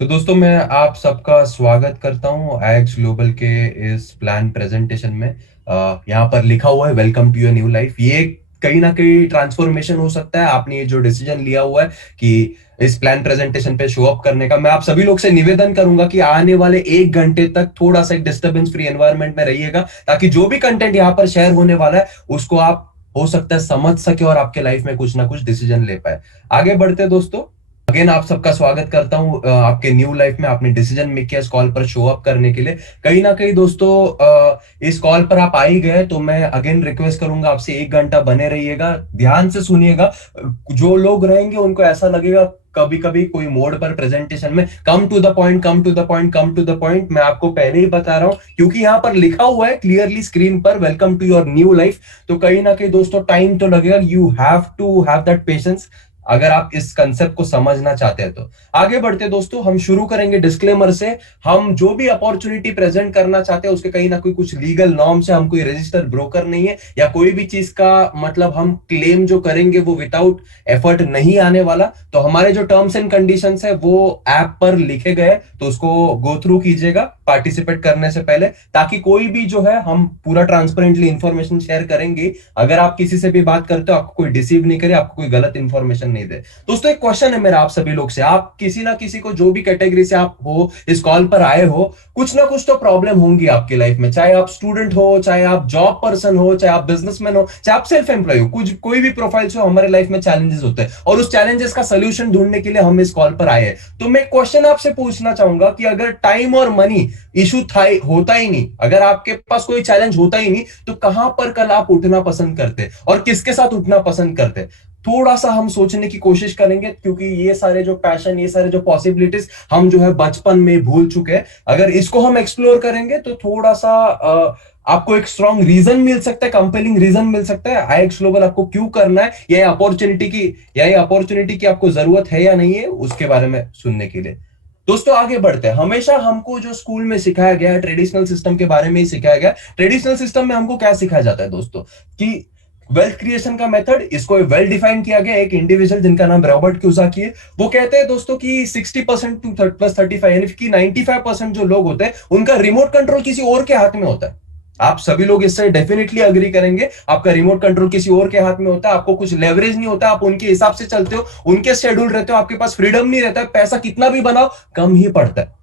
दोस्तों, मैं आप सबका स्वागत करता हूं आईएक्स ग्लोबल के इस प्लान प्रेजेंटेशन में। यहाँ पर लिखा हुआ है welcome to your new life. ये कहीं ना कहीं ट्रांसफॉर्मेशन हो सकता है। आपने ये जो डिसीजन लिया हुआ है कि इस प्लान प्रेजेंटेशन पे शो अप करने का, मैं आप सभी लोग से निवेदन करूंगा कि आने वाले 1 घंटे तक थोड़ा सा एक डिस्टर्बेंस फ्री एनवायरनमेंट में रहिएगा, ताकि जो भी कंटेंट यहाँ पर शेयर होने वाला है उसको आप हो सकता है समझ सके और आपके लाइफ में कुछ ना कुछ डिसीजन ले पाए। आगे बढ़ते हैं दोस्तों। अगेन आप सबका स्वागत करता हूं आपके न्यू लाइफ में। आपने डिसीजन मेक किया इस कॉल पर शो अप करने के लिए। कहीं ना कहीं दोस्तों, इस कॉल पर आप आ ही गए तो मैं अगेन रिक्वेस्ट करूंगा आपसे, 1 घंटा बने रहिएगा, ध्यान से सुनिएगा। जो लोग रहेंगे उनको ऐसा लगेगा कभी कभी कोई मोड पर प्रेजेंटेशन में, come to the point, come to the point, come to the point. मैं आपको पहले ही बता रहा हूं क्योंकि यहाँ पर लिखा हुआ है क्लियरली स्क्रीन पर welcome to your new life. तो कहीं ना कहीं दोस्तों टाइम तो लगेगा। You have to have that patience अगर आप इस कंसेप्ट को समझना चाहते हैं तो। आगे बढ़ते दोस्तों, हम शुरू करेंगे डिस्क्लेमर से। हम जो भी अपॉर्चुनिटी प्रेजेंट करना चाहते हैं उसके कहीं ना कोई कुछ लीगल नॉर्म से, हम कोई रजिस्टर्ड ब्रोकर नहीं है या कोई भी चीज का मतलब हम क्लेम जो करेंगे वो विदाउट एफर्ट नहीं आने वाला। तो हमारे जो टर्म्स एंड कंडीशंस है वो ऐप पर लिखे गए, तो उसको गो थ्रू कीजिएगा पार्टिसिपेट करने से पहले, ताकि कोई भी जो है हम पूरा ट्रांसपेरेंटली इंफॉर्मेशन शेयर करेंगे। अगर आप किसी से भी बात करते हो, आपको कोई डिसीव नहीं करे, आपको कोई गलत इंफॉर्मेशन नहीं दे। दोस्तों एक क्वेश्चन है मेरा आप सभी लोग से, आप किसी ना किसी को, जो भी कैटेगरी से आप हो, इस कॉल पर आए हो, कुछ ना कुछ तो प्रॉब्लम होंगी आपकी लाइफ में। चाहे आप स्टूडेंट हो, चाहे आप जॉब पर्सन हो, चाहे आप बिजनेसमैन हो, चाहे आप सेल्फ एम्प्लॉय हो, कुछ कोई भी प्रोफाइल हो, हमारे लाइफ में चैलेंजेस होते हैं और उस चैलेंजेस का सोल्यूशन ढूंढने के लिए हम इस कॉल पर आए हैं। तो मैं क्वेश्चन आपसे पूछना चाहूंगा कि अगर टाइम और मनी इशू होता ही नहीं, अगर आपके पास कोई चैलेंज होता ही नहीं, तो कहां पर कल आप उठना पसंद करते और किसके साथ उठना पसंद करते? थोड़ा सा हम सोचने की कोशिश करेंगे, क्योंकि ये सारे जो पैशन, ये सारे जो पॉसिबिलिटीज हम जो है बचपन में भूल चुके हैं। अगर इसको हम एक्सप्लोर करेंगे तो थोड़ा सा आपको एक स्ट्रॉन्ग रीजन मिल सकता है, कंपेलिंग रीजन मिल सकता है आईएक्स ग्लोबल आपको क्यों करना है, या ये अपॉर्चुनिटी की आपको जरूरत है या नहीं है, उसके बारे में सुनने के लिए। दोस्तों आगे बढ़ते हैं। हमेशा हमको जो स्कूल में सिखाया गया है, ट्रेडिशनल सिस्टम के बारे में ही सिखाया गया। ट्रेडिशनल सिस्टम में हमको क्या सिखाया जाता है दोस्तों, कि वेल्थ क्रिएशन का मेथड, इसको वेल डिफाइन किया गया। एक इंडिविजुअल जिनका नाम रॉबर्ट क्यूसाकी है, वो कहते हैं दोस्तों कि 60% टू प्लस 35, यानी कि 95% जो लोग होते हैं उनका रिमोट कंट्रोल किसी और के हाथ में होता है। आप सभी लोग इससे डेफिनेटली अग्री करेंगे। आपका रिमोट कंट्रोल किसी और के हाथ में होता है, आपको कुछ लेवरेज नहीं होता, आप उनके हिसाब से चलते हो, उनके शेड्यूल रहते हो, आपके पास फ्रीडम नहीं रहता है, पैसा कितना भी बनाओ कम ही पड़ता है।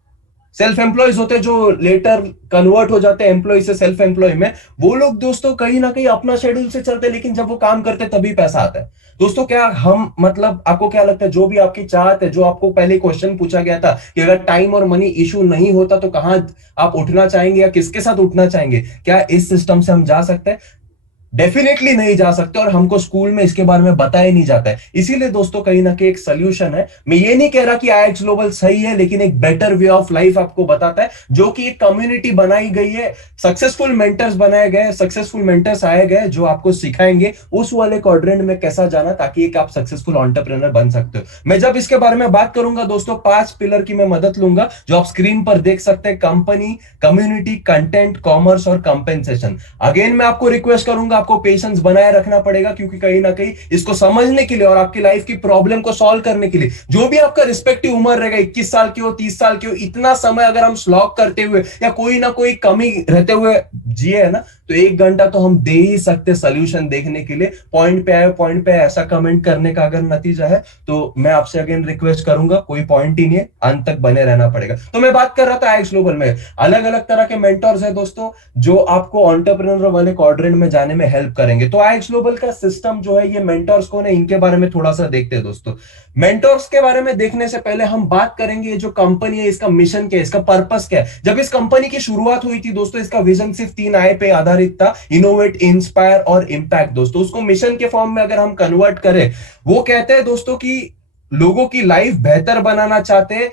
सेल्फ एम्प्लॉयज होते हैं जो लेटर कन्वर्ट हो जाते हैं एम्प्लॉय से सेल्फ एम्प्लॉय में, वो लोग दोस्तों कहीं ना कहीं अपना शेड्यूल से चलते हैं, लेकिन जब वो काम करते हैं तभी पैसा आता है। दोस्तों क्या हम मतलब आपको क्या लगता है, जो भी आपकी चाहत है, जो आपको पहले क्वेश्चन पूछा गया था कि अगर टाइम और मनी इशू नहीं होता तो कहां आप उठना चाहेंगे या किसके साथ उठना चाहेंगे, क्या इस सिस्टम से हम जा सकते हैं? डेफिनेटली नहीं जा सकते, और हमको स्कूल में इसके बारे में बताया नहीं जाता है। इसीलिए दोस्तों कहीं ना कहीं एक सोल्यूशन है। मैं ये नहीं कह रहा कि आईएक्स ग्लोबल सही है, लेकिन एक बेटर वे ऑफ लाइफ आपको बताता है, जो कि एक कम्युनिटी बनाई गई है, सक्सेसफुल मेंटर्स बनाए गए, सक्सेसफुल मेंटर्स आए गए जो आपको सिखाएंगे उस वाले क्वाड्रेंट में कैसा जाना, ताकि एक आप सक्सेसफुल एंटरप्रेन्योर बन सकते हो। मैं जब इसके बारे में बात करूंगा दोस्तों, 5 पिलर की मैं मदद लूंगा जो आप स्क्रीन पर देख सकते हैं: कंपनी, कम्युनिटी, कंटेंट, कॉमर्स और कंपेंसेशन। अगेन मैं आपको रिक्वेस्ट करूंगा, आपको पेशेंस बनाए रखना पड़ेगा, क्योंकि कहीं ना कहीं इसको समझने के लिए और आपकी लाइफ की प्रॉब्लम को सॉल्व करने के लिए, जो भी आपका रिस्पेक्टिव उम्र रहेगा, 21 साल की हो, 30 साल की हो, इतना समय अगर हम स्लॉग करते हुए या कोई ना कोई कमी रहते हुए जिए है ना, तो 1 घंटा तो हम दे ही सकते सोल्यूशन देखने के लिए। पॉइंट पे आए, पॉइंट पे ऐसा कमेंट करने का अगर नतीजा है, तो मैं आपसे अगेन रिक्वेस्ट करूंगा, कोई पॉइंट ही नहीं है, अंत तक बने रहना पड़ेगा। तो मैं बात कर रहा था आईएक्स ग्लोबल में अलग अलग तरह के मेंटर्स हैं दोस्तों, जो आपको एंटरप्रेन्योर वाले क्वाड्रेंट में जाने में हेल्प करेंगे। तो आईएक्स ग्लोबल का सिस्टम जो है, ये मेंटर्स कौन है, इनके बारे में थोड़ा सा देखते हैं दोस्तों। मेंटर्स के बारे में देखने से पहले हम बात करेंगे ये जो कंपनी है, इसका मिशन क्या है, इसका पर्पस क्या है। जब इस कंपनी की शुरुआत हुई थी दोस्तों, इसका विजन सिर्फ 3 आय पे आधारित था: इनोवेट, इंस्पायर और इम्पैक्ट। दोस्तों उसको मिशन के फॉर्म में अगर हम कन्वर्ट करें, वो कहते हैं दोस्तों कि लोगों की लाइफ बेहतर बनाना चाहते हैं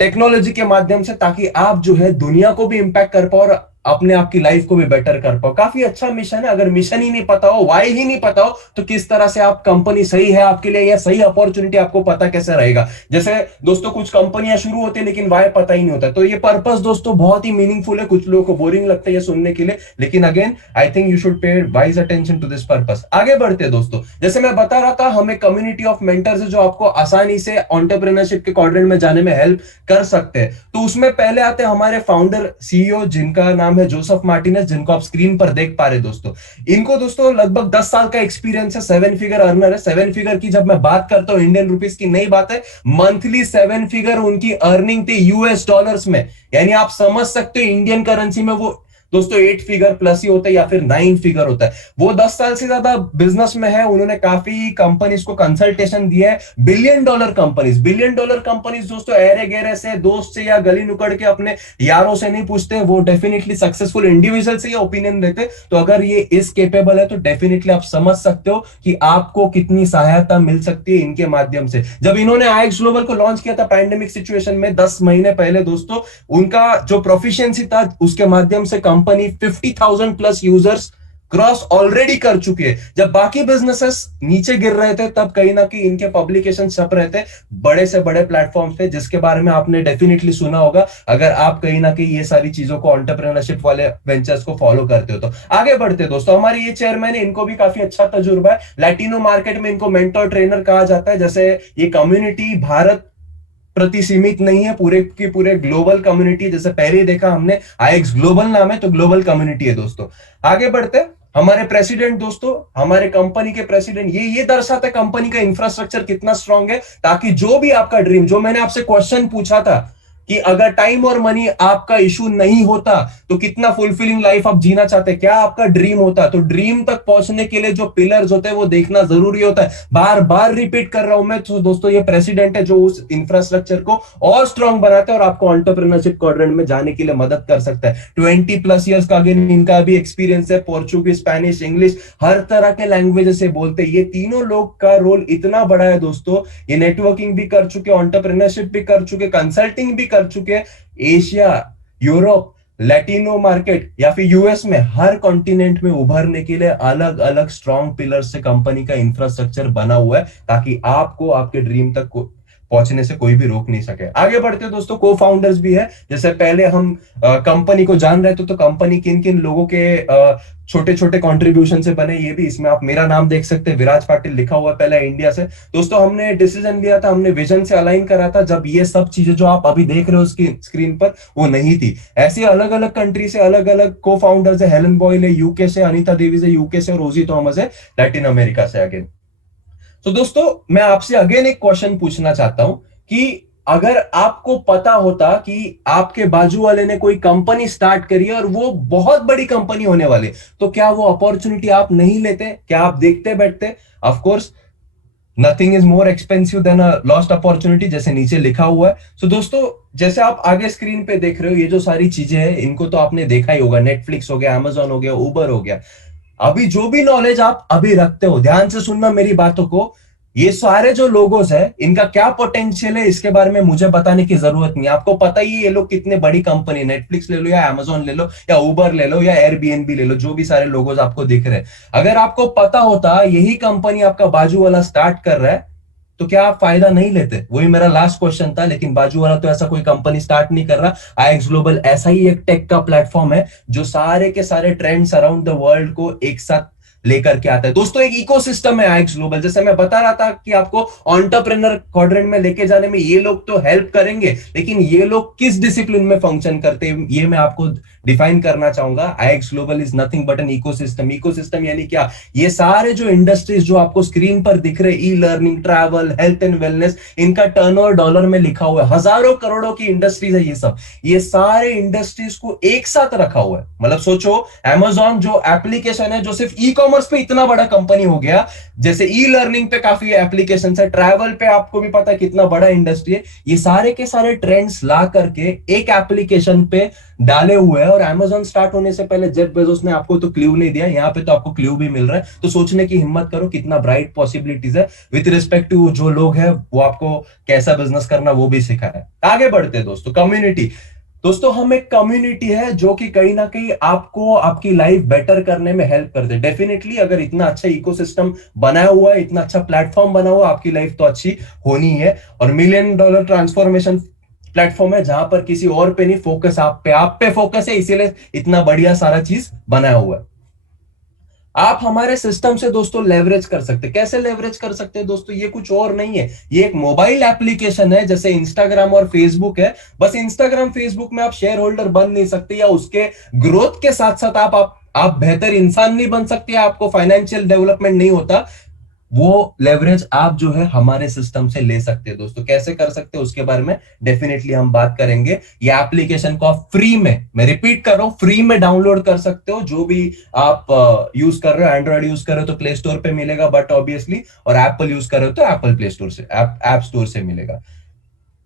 टेक्नोलॉजी के माध्यम से, ताकि आप जो है दुनिया को भी इंपैक्ट कर पाओ और अपने आप की लाइफ को भी बेटर कर पाओ। काफी अच्छा मिशन है। अगर मिशन ही नहीं पता हो, वाई ही नहीं पता हो, तो किस तरह से आप कंपनी सही है आपके लिए या सही अपॉर्चुनिटी आपको पता कैसे रहेगा। जैसे दोस्तों कुछ कंपनियां शुरू होती है लेकिन वाई पता ही नहीं होता, तो ये पर्पस दोस्तों बहुत ही मीनिंगफुल है। कुछ लोगों को बोरिंग लगता है ये सुनने के लिए, लेकिन again I think you should pay wise attention to this purpose. आगे बढ़ते हैं दोस्तों, जैसे मैं बता रहा था हमें कम्युनिटी ऑफ मेंटर्स है जो आपको आसानी से एंटरप्रेन्योरशिप के क्वाड्रेंट में जाने में हेल्प कर सकते हैं। तो उसमें पहले आते हैं हमारे फाउंडर सीईओ जिनका नाम है जोसेफ मार्टिनेज, जिनको आप स्क्रीन पर देख पा रहे दोस्तों। इनको दोस्तों लगभग 10 साल का एक्सपीरियंस है, 7 फिगर अर्नर है। 7 फिगर की जब मैं बात करता हूं इंडियन रुपीस की नहीं बात है, मंथली 7 फिगर उनकी अर्निंग थी यूएस डॉलर्स में। यानी आप समझ सकते हो इंडियन करेंसी में वो दोस्तों 8 फिगर प्लस ही होता है या फिर 9 फिगर होता है। वो 10 साल से ज्यादा बिजनेस में है। उन्होंने काफी कंपनीज को कंसल्टेशन दिया है। बिलियन डॉलर कंपनीज दोस्तों अरे गहरे से, दोस्त से या गली नुकड़ के अपने यारों से नहीं पूछते, वो डेफिनेटली सक्सेसफुल इंडिविजुअल से ये ओपिनियन देते। तो अगर ये इस केपेबल है तो डेफिनेटली आप समझ सकते हो कि आपको कितनी सहायता मिल सकती है इनके माध्यम से। जब इन्होंने आईएक्स ग्लोबल को लॉन्च किया था पैंडेमिक सिचुएशन में 10 महीने पहले दोस्तों, उनका जो प्रोफिशिएंसी था उसके माध्यम से company 50,000 plus users cross already कर चुके हैं। जब बाकी बिजनेसेस नीचे गिर रहे थे तब कहीं ना कहीं इनके पब्लिकेशन छप रहे थे बड़े से बड़े प्लेटफॉर्म्स पे, जिसके बारे में आपने डेफिनेटली सुना होगा अगर आप कहीं ना कहीं ये सारी चीजों को एंटरप्रेन्योरशिप वाले वेंचर्स को फॉलो करते हो तो। आगे बढ़ते दोस्तों, हमारे ये चेयरमैन है, इनको भी काफी अच्छा तजुर्बा है। लैटिनो मार्केट में इनको मेंटर ट्रेनर कहा जाता है। जैसे ये कम्युनिटी भारत प्रति सीमित नहीं है, पूरे की पूरे ग्लोबल कम्युनिटी। जैसे पहले ही देखा हमने आईएक्स ग्लोबल नाम है तो ग्लोबल कम्युनिटी है दोस्तों। आगे बढ़ते हैं, हमारे प्रेसिडेंट दोस्तों, हमारे कंपनी के प्रेसिडेंट, ये दर्शाता है कंपनी का इंफ्रास्ट्रक्चर कितना स्ट्रांग है, ताकि जो भी आपका ड्रीम, जो मैंने आपसे क्वेश्चन पूछा था कि अगर टाइम और मनी आपका इशू नहीं होता तो कितना फुलफिलिंग लाइफ आप जीना चाहते, क्या आपका ड्रीम होता, तो ड्रीम तक पहुंचने के लिए जो पिलर्स होते हैं वो देखना जरूरी होता है। बार बार रिपीट कर रहा हूं मैं, तो दोस्तों ये प्रेसिडेंट है जो उस इंफ्रास्ट्रक्चर को और स्ट्रांग बनाता है और आपको एंटरप्रेन्योरशिप क्वाड्रेंट में जाने के लिए मदद कर सकता है। 20+ ईयर्स का अगेन इनका भी एक्सपीरियंस है। पोर्चुगीज, स्पेनिश, इंग्लिश, हर तरह के लैंग्वेज से बोलते हैं। ये तीनों लोग का रोल इतना बड़ा है दोस्तों, ये नेटवर्किंग भी कर चुके, एंटरप्रेन्योरशिप भी कर चुके, कंसल्टिंग भी कर चुके। एशिया, यूरोप, लैटिनो मार्केट या फिर यूएस में हर कॉन्टिनेंट में उभरने के लिए अलग अलग स्ट्रॉन्ग पिलर से कंपनी का इंफ्रास्ट्रक्चर बना हुआ है, ताकि आपको आपके ड्रीम तक पहुंचने से कोई भी रोक नहीं सके। आगे बढ़ते दोस्तों, को फाउंडर्स भी है। जैसे पहले हम कंपनी को जान रहे थे तो कंपनी किन किन लोगों के छोटे छोटे कंट्रीब्यूशन से बने, ये भी इसमें आप मेरा नाम देख सकते हैं, विराज पाटिल लिखा हुआ है पहले इंडिया से। दोस्तों हमने डिसीजन लिया था, हमने विजन से अलाइन करा था जब ये सब चीजें जो आप अभी देख रहे हो उसकी स्क्रीन पर वो नहीं थी। ऐसे अलग अलग कंट्री से अलग अलग को फाउंडर्स है। हेलन बॉयल है यूके से, अनीता देवी से यूके से, और रोजी थॉमस है लैटिन अमेरिका से। अगेन तो दोस्तों मैं आपसे अगेन एक क्वेश्चन पूछना चाहता हूं कि अगर आपको पता होता कि आपके बाजू वाले ने कोई कंपनी स्टार्ट करी है और वो बहुत बड़ी कंपनी होने वाली, तो क्या वो अपॉर्चुनिटी आप नहीं लेते? क्या आप देखते बैठते? Of course nothing is more expensive than a lost opportunity, जैसे नीचे लिखा हुआ है। सो दोस्तों जैसे आप आगे स्क्रीन पे देख रहे हो, ये जो सारी चीजें हैं इनको तो आपने देखा ही होगा। नेटफ्लिक्स हो गया, अमेजॉन हो गया, उबर हो गया। अभी जो भी नॉलेज आप अभी रखते हो, ध्यान से सुनना मेरी बातों को, ये सारे जो लोगोस है इनका क्या पोटेंशियल है इसके बारे में मुझे बताने की जरूरत नहीं। आपको पता ही है ये लोग कितने बड़ी कंपनी, नेटफ्लिक्स ले लो या अमेजॉन ले लो या उबर ले लो या एयरबीएनबी ले लो, जो भी सारे लोगोस आपको दिख रहे हैं, अगर आपको पता होता यही कंपनी आपका बाजू वाला स्टार्ट कर रहा है तो क्या आप फायदा नहीं लेते? वही मेरा लास्ट क्वेश्चन था। लेकिन बाजू वाला तो ऐसा कोई कंपनी स्टार्ट नहीं कर रहा। आईएक्स ग्लोबल ऐसा ही एक टेक का प्लेटफॉर्म है जो सारे के सारे ट्रेंड्स अराउंड द वर्ल्ड को एक साथ लेकर के आता है। दोस्तों एक इकोसिस्टम है आईएक्स ग्लोबल। जैसे मैं बता रहा था कि आपको एंटरप्रेन्योर क्वाड्रेंट में लेके जाने में ये लोग तो हेल्प करेंगे, लेकिन ये लोग किस डिसिप्लिन में फंक्शन करते हैं ये मैं आपको डिफाइन करना चाहूंगा। IX global is nothing but an ecosystem. Ecosystem यानी क्या? ये सारे जो इंडस्ट्रीज जो आपको स्क्रीन पर दिख रहे, e learning, travel, health and wellness, इनका टर्नओवर डॉलर में लिखा हुआ है। हजारों करोड़ों की इंडस्ट्रीज है ये सब। ये सारे इंडस्ट्रीज को एक साथ रखा हुआ है। मतलब सोचो अमेजॉन जो एप्लीकेशन है जो सिर्फ ई कॉमर्स पे इतना बड़ा कंपनी हो गया, जैसे ई लर्निंग पे काफी एप्लीकेशन है, ट्रैवल पे आपको भी पता है कितना बड़ा इंडस्ट्री है। ये सारे के सारे ट्रेंड्स ला करके एक एप्लीकेशन पे डाले हुए हैं। और अमेजॉन स्टार्ट होने से पहले जेफ बेजोस ने आपको तो क्लू नहीं दिया, यहाँ पे तो आपको क्लू भी मिल रहा है। तो सोचने की हिम्मत करो कितना ब्राइट पॉसिबिलिटीज है। विथ रिस्पेक्ट टू जो लोग हैं वो आपको कैसा बिजनेस करना वो भी सिखाया है। आगे बढ़ते हैं दोस्तों, कम्युनिटी। दोस्तों हम एक कम्युनिटी है जो कि कहीं ना कहीं आपको आपकी लाइफ बेटर करने में हेल्प करते हैं। डेफिनेटली अगर इतना अच्छा इकोसिस्टम बनाया हुआ है, इतना अच्छा प्लेटफॉर्म बना हुआ है, आपकी लाइफ तो अच्छी होनी है। और मिलियन डॉलर ट्रांसफॉर्मेशन प्लेटफॉर्म है जहां पर किसी और पे नहीं, फोकस आप पे फोकस है, इसीलिए इतना बढ़िया सारा चीज बनाया हुआ है। आप हमारे सिस्टम से दोस्तों लेवरेज कर सकते हैं। कैसे लेवरेज कर सकते हैं दोस्तों? ये कुछ और नहीं है, ये एक मोबाइल एप्लीकेशन है जैसे इंस्टाग्राम और फेसबुक है। बस इंस्टाग्राम फेसबुक में आप शेयर होल्डर बन नहीं सकते, या उसके ग्रोथ के साथ साथ आप बेहतर इंसान नहीं बन सकते, आपको फाइनेंशियल डेवलपमेंट नहीं होता। वो लेवरेज आप जो है हमारे सिस्टम से ले सकते हैं दोस्तों। कैसे कर सकते हैं उसके बारे में डेफिनेटली हम बात करेंगे। ये एप्लीकेशन को आप फ्री में, मैं रिपीट कर रहा हूं, फ्री में डाउनलोड कर सकते हो। जो भी आप यूज कर रहे हो, एंड्रॉइड यूज कर रहे हो तो प्ले स्टोर पे मिलेगा, बट ऑब्वियसली, और एप्पल यूज कर रहे हो तो एप्पल प्ले स्टोर से, ऐप स्टोर से मिलेगा।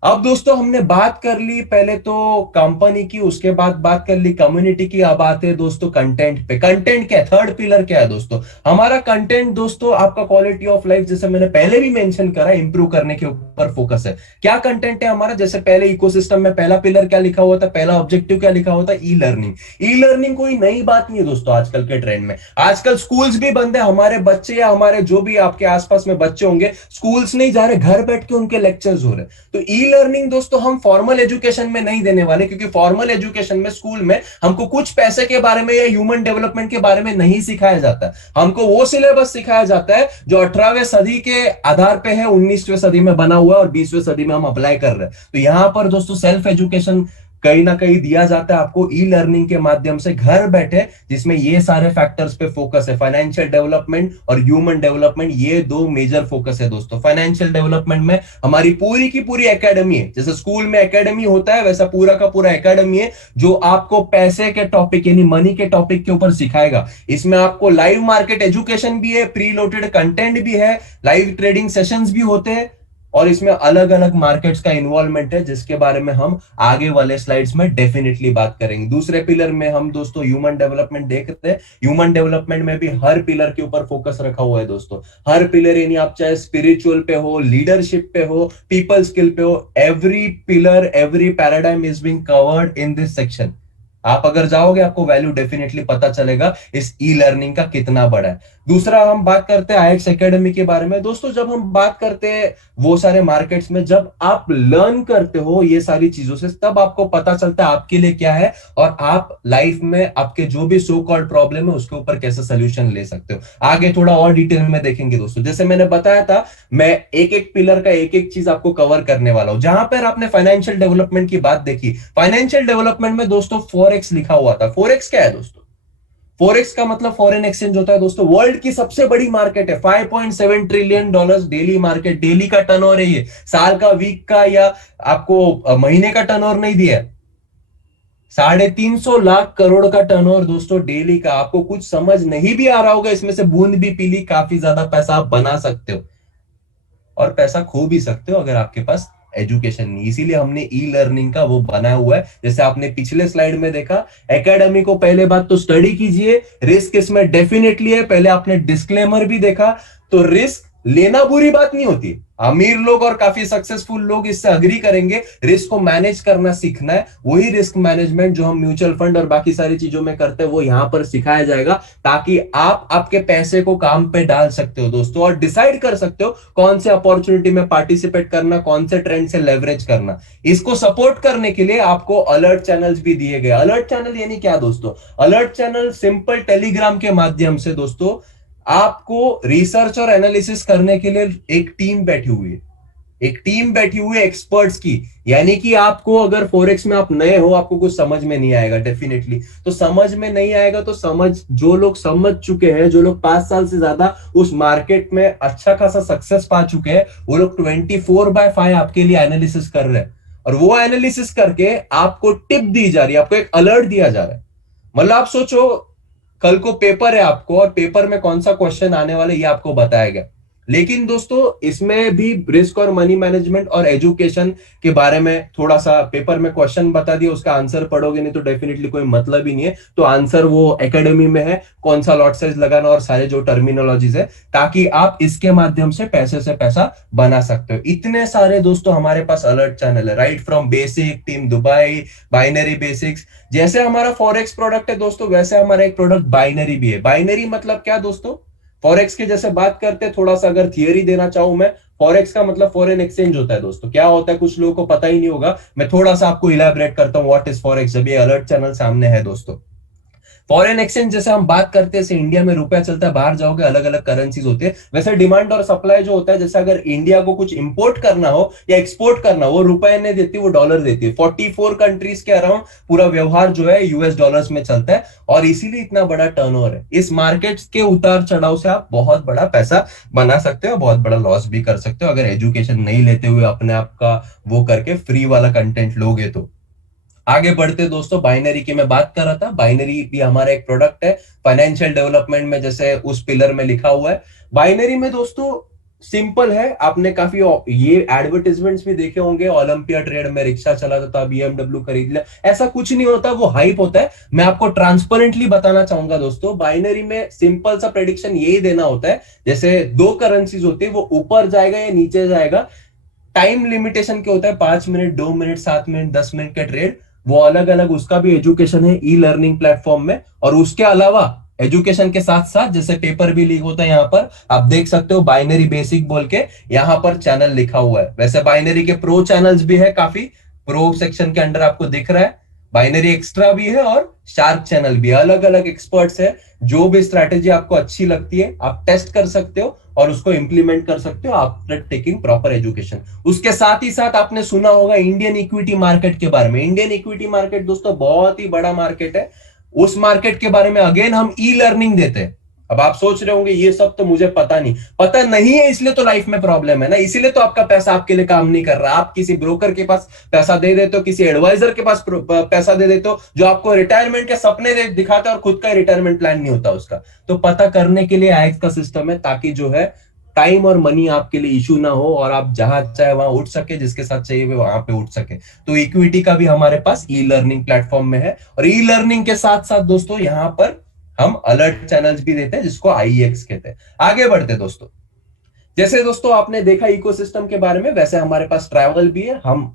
अब दोस्तों हमने बात कर ली पहले तो कंपनी की, उसके बाद बात कर ली कम्युनिटी की। अब आते हैं दोस्तों कंटेंट पे। कंटेंट क्या है? थर्ड पिलर क्या है दोस्तों? हमारा कंटेंट दोस्तों आपका क्वालिटी ऑफ लाइफ, जैसे मैंने पहले भी मेंशन करा, इंप्रूव करने के ऊपर फोकस है। क्या कंटेंट है हमारा? जैसे पहले इकोसिस्टम में पहला पिलर क्या लिखा हुआ था, पहला ऑब्जेक्टिव क्या लिखा हुआ था? E learning. ई लर्निंग कोई नई बात नहीं है दोस्तों आजकल के ट्रेंड में। आजकल स्कूल्स भी बंद है, हमारे बच्चे या हमारे जो भी आपके आसपास में बच्चे होंगे स्कूल्स नहीं जा रहे, घर बैठ के उनके लेक्चर्स हो रहे हैं। तो ई लर्निंग दोस्तों हम फॉर्मल एजुकेशन में नहीं देने वाले, क्योंकि फॉर्मल एजुकेशन में स्कूल में हमको कुछ पैसे के बारे में या ह्यूमन डेवलपमेंट के बारे में नहीं सिखाया जाता। हमको वो सिलेबस सिखाया जाता है जो 18वीं सदी के आधार पे है, 19वीं सदी में बना हुआ है और 20वीं सदी में हम अप्लाई कर रहे हैं। तो यहां पर दोस्तों सेल्फ एजुकेशन कहीं ना कहीं दिया जाता है आपको ई लर्निंग के माध्यम से, घर बैठे, जिसमें ये सारे फैक्टर्स पे फोकस है। फाइनेंशियल डेवलपमेंट और ह्यूमन डेवलपमेंट, ये दो मेजर फोकस है दोस्तों। फाइनेंशियल डेवलपमेंट में हमारी पूरी की पूरी एकेडमी है, जैसे स्कूल में एकेडमी होता है वैसा पूरा का पूरा एकेडमी है जो आपको पैसे के टॉपिक यानी मनी के टॉपिक के ऊपर सिखाएगा। इसमें आपको लाइव मार्केट एजुकेशन भी है, प्री लोडेड कंटेंट भी है, लाइव ट्रेडिंग सेशंस भी होते हैं, और इसमें अलग अलग मार्केट्स का इन्वॉल्वमेंट है जिसके बारे में हम आगे वाले स्लाइड्स में डेफिनेटली बात करेंगे। दूसरे पिलर में हम दोस्तों ह्यूमन डेवलपमेंट देख रहे हैं। ह्यूमन डेवलपमेंट में भी हर पिलर के ऊपर फोकस रखा हुआ है दोस्तों। हर पिलर यानी आप चाहे स्पिरिचुअल पे हो, लीडरशिप पे हो, पीपल स्किल पे हो, every pillar, every paradigm is being covered in this section. आप अगर जाओगे आपको वैल्यू डेफिनेटली पता चलेगा इस ई लर्निंग का कितना बड़ा है। दूसरा हम बात करते हैं आईएक्स एकेडमी के बारे में। दोस्तों जब हम बात करते हैं वो सारे मार्केट्स में, जब आप लर्न करते हो ये सारी चीजों से, तब आपको पता चलता है आपके लिए क्या है, और आप लाइफ में आपके जो भी सो कॉल्ड प्रॉब्लम है उसके ऊपर कैसे सोल्यूशन ले सकते हो। आगे थोड़ा और डिटेल में देखेंगे दोस्तों। जैसे मैंने बताया था, मैं एक एक पिलर का एक एक चीज आपको कवर करने वाला हूं। जहां पर आपने फाइनेंशियल डेवलपमेंट की बात देखी, फाइनेंशियल डेवलपमेंट में दोस्तों फॉरेक्स लिखा हुआ था। फॉरेक्स क्या है दोस्तों? फॉरेक्स का मतलब फॉरेन एक्सचेंज होता है दोस्तों। वर्ल्ड की सबसे बड़ी मार्केट है, 5.7 trillion dollars daily market, daily का टर्नओवर है ये, साल का, वीक का, या आपको महीने का टर्नओवर नहीं दिया है। 350 लाख करोड़ का टर्नओवर दोस्तों डेली का। आपको कुछ समझ नहीं भी आ रहा होगा इसमें से बूंद भी पीली, काफी ज्यादा पैसा आप बना सकते हो और पैसा खो भी सकते हो अगर आपके पास एजुकेशन नहीं। इसीलिए हमने ई लर्निंग का वो बनाया हुआ है। जैसे आपने पिछले स्लाइड में देखा, एकेडमी को पहले बात तो स्टडी कीजिए, रिस्क इसमें डेफिनेटली है। पहले आपने डिस्क्लेमर भी देखा, तो रिस्क लेना बुरी बात नहीं होती। अमीर लोग और काफी सक्सेसफुल लोग इससे अग्री करेंगे। रिस्क को मैनेज करना सीखना है, वही रिस्क मैनेजमेंट जो हम म्यूचुअल फंड और बाकी सारी चीजों में करते हैं वो यहां पर सिखाया जाएगा, ताकि आप आपके पैसे को काम पे डाल सकते हो दोस्तों, और डिसाइड कर सकते हो कौन से अपॉर्चुनिटी में पार्टिसिपेट करना, कौन से ट्रेंड से लेवरेज करना। इसको सपोर्ट करने के लिए आपको अलर्ट चैनल्स भी दिए गए। अलर्ट चैनल यानी क्या दोस्तों? अलर्ट चैनल सिंपल टेलीग्राम के माध्यम से दोस्तों आपको रिसर्च और एनालिसिस करने के लिए एक टीम बैठी हुई है, एक टीम बैठी हुई है एक्सपर्ट्स की। यानी कि आपको अगर फॉरेक्स में आप नए हो, आपको कुछ समझ में नहीं आएगा डेफिनेटली, तो समझ में नहीं आएगा तो जो लोग समझ चुके हैं, जो लोग 5 साल से ज्यादा उस मार्केट में अच्छा खासा सक्सेस पा चुके हैं, वो लोग 24/5 आपके लिए एनालिसिस कर रहे हैं। और वो एनालिसिस करके आपको टिप दी जा रही है, आपको एक अलर्ट दिया जा रहा है। मतलब आप सोचो, कल को पेपर है आपको, और पेपर में कौन सा क्वेश्चन आने वाला ये आपको बताया गया। लेकिन दोस्तों इसमें भी रिस्क और मनी मैनेजमेंट और एजुकेशन के बारे में थोड़ा सा पेपर में क्वेश्चन बता दिया, उसका आंसर पढ़ोगे नहीं तो डेफिनेटली कोई मतलब ही नहीं है। तो आंसर वो एकेडमी में है, कौन सा लॉट साइज लगाना और सारे जो टर्मिनोलॉजीज है, ताकि आप इसके माध्यम से पैसा बना सकते हो। इतने सारे दोस्तों हमारे पास अलर्ट चैनल है, right from basic, team Dubai, binary basics. जैसे हमारा फॉरेक्स प्रोडक्ट है दोस्तों, वैसे हमारा एक प्रोडक्ट बाइनरी भी है। बाइनरी मतलब क्या दोस्तों? फॉरेक्स के जैसे बात करते हैं, थोड़ा सा अगर थियरी देना चाहूं मैं, फॉरेक्स का मतलब फॉरेन एक्सचेंज होता है दोस्तों। क्या होता है कुछ लोगों को पता ही नहीं होगा, मैं थोड़ा सा आपको इलेबरेट करता हूं व्हाट इज फॉरेक्स, जब ये अलर्ट चैनल सामने है दोस्तों। फॉरेन एक्सचेंज जैसे हम बात करते हैं, जैसे इंडिया में रुपया चलता है, बाहर जाओगे अलग अलग करेंसीज होती है, वैसे डिमांड और सप्लाई जो होता है, जैसे अगर इंडिया को कुछ इंपोर्ट करना हो या एक्सपोर्ट करना हो, वो रुपए नहीं देती, वो डॉलर देती है। 44 कंट्रीज के अराउंड पूरा व्यवहार जो है यूएस डॉलर्स में चलता है, और इसीलिए इतना बड़ा टर्नओवर है। इस मार्केट के उतार चढ़ाव से आप बहुत बड़ा पैसा बना सकते हो, बहुत बड़ा लॉस भी कर सकते हो, अगर एजुकेशन नहीं लेते हुए अपने आप का वो करके फ्री वाला कंटेंट लोगे तो। आगे बढ़ते दोस्तों, बाइनरी की मैं बात कर रहा था, बाइनरी भी हमारा एक प्रोडक्ट है फाइनेंशियल डेवलपमेंट में, जैसे उस पिलर में लिखा हुआ है। बाइनरी में दोस्तों सिंपल है, आपने काफी ये एडवर्टाइजमेंट्स भी देखे होंगे, ओलंपिया ट्रेड में रिक्शा चलाता था, बीएमडब्ल्यू खरीद लिया, ऐसा कुछ नहीं होता, वो हाइप होता है। मैं आपको ट्रांसपेरेंटली बताना चाहूंगा दोस्तों, बाइनरी में सिंपल सा प्रेडिक्शन यही देना होता है, जैसे दो करेंसीज होती है, वो ऊपर जाएगा या नीचे जाएगा, टाइम लिमिटेशन क्या होता है, 5 मिनट, 2 मिनट, 7 मिनट, 10 मिनट का ट्रेड, वो अलग अलग उसका भी एजुकेशन है ई लर्निंग प्लेटफॉर्म में। और उसके अलावा एजुकेशन के साथ साथ जैसे पेपर भी लीक होता है, यहाँ पर आप देख सकते हो बाइनरी बेसिक बोल के यहाँ पर चैनल लिखा हुआ है। वैसे बाइनरी के प्रो चैनल्स भी है काफी, प्रो सेक्शन के अंडर आपको दिख रहा है, बाइनरी एक्स्ट्रा भी है और शार्क चैनल भी, अलग अलग एक्सपर्ट्स है। जो भी स्ट्रैटेजी आपको अच्छी लगती है आप टेस्ट कर सकते हो और उसको इंप्लीमेंट कर सकते हो आफ्टर टेकिंग प्रॉपर एजुकेशन। उसके साथ ही साथ आपने सुना होगा इंडियन इक्विटी मार्केट के बारे में। इंडियन इक्विटी मार्केट दोस्तों बहुत ही बड़ा मार्केट है, उस मार्केट के बारे में अगेन हम ई लर्निंग देते हैं। अब आप सोच रहे होंगे ये सब तो मुझे पता नहीं, पता नहीं है इसलिए तो लाइफ में प्रॉब्लम है ना, इसीलिए तो आपका पैसा आपके लिए काम नहीं कर रहा। आप किसी ब्रोकर के पास पैसा दे देते हो, किसी एडवाइजर के पास पैसा दे देते हो, जो आपको रिटायरमेंट के सपने दिखाता है और खुद का रिटायरमेंट प्लान नहीं होता उसका। तो पता करने के लिए आईएक्स का सिस्टम है, ताकि जो है टाइम और मनी आपके लिए इशू ना हो और आप जहां चाहे वहां उठ सके, जिसके साथ चाहिए वहां पे उठ सके। तो इक्विटी का भी हमारे पास ई लर्निंग प्लेटफॉर्म में है, और ई लर्निंग के साथ साथ दोस्तों यहाँ पर हम अलर्ट चैनल्स भी देते हैं, जिसको आईएक्स कहते हैं। आगे बढ़ते दोस्तों, जैसे दोस्तों आपने देखा इकोसिस्टम के बारे में, वैसे हमारे पास ट्रैवल भी है। हम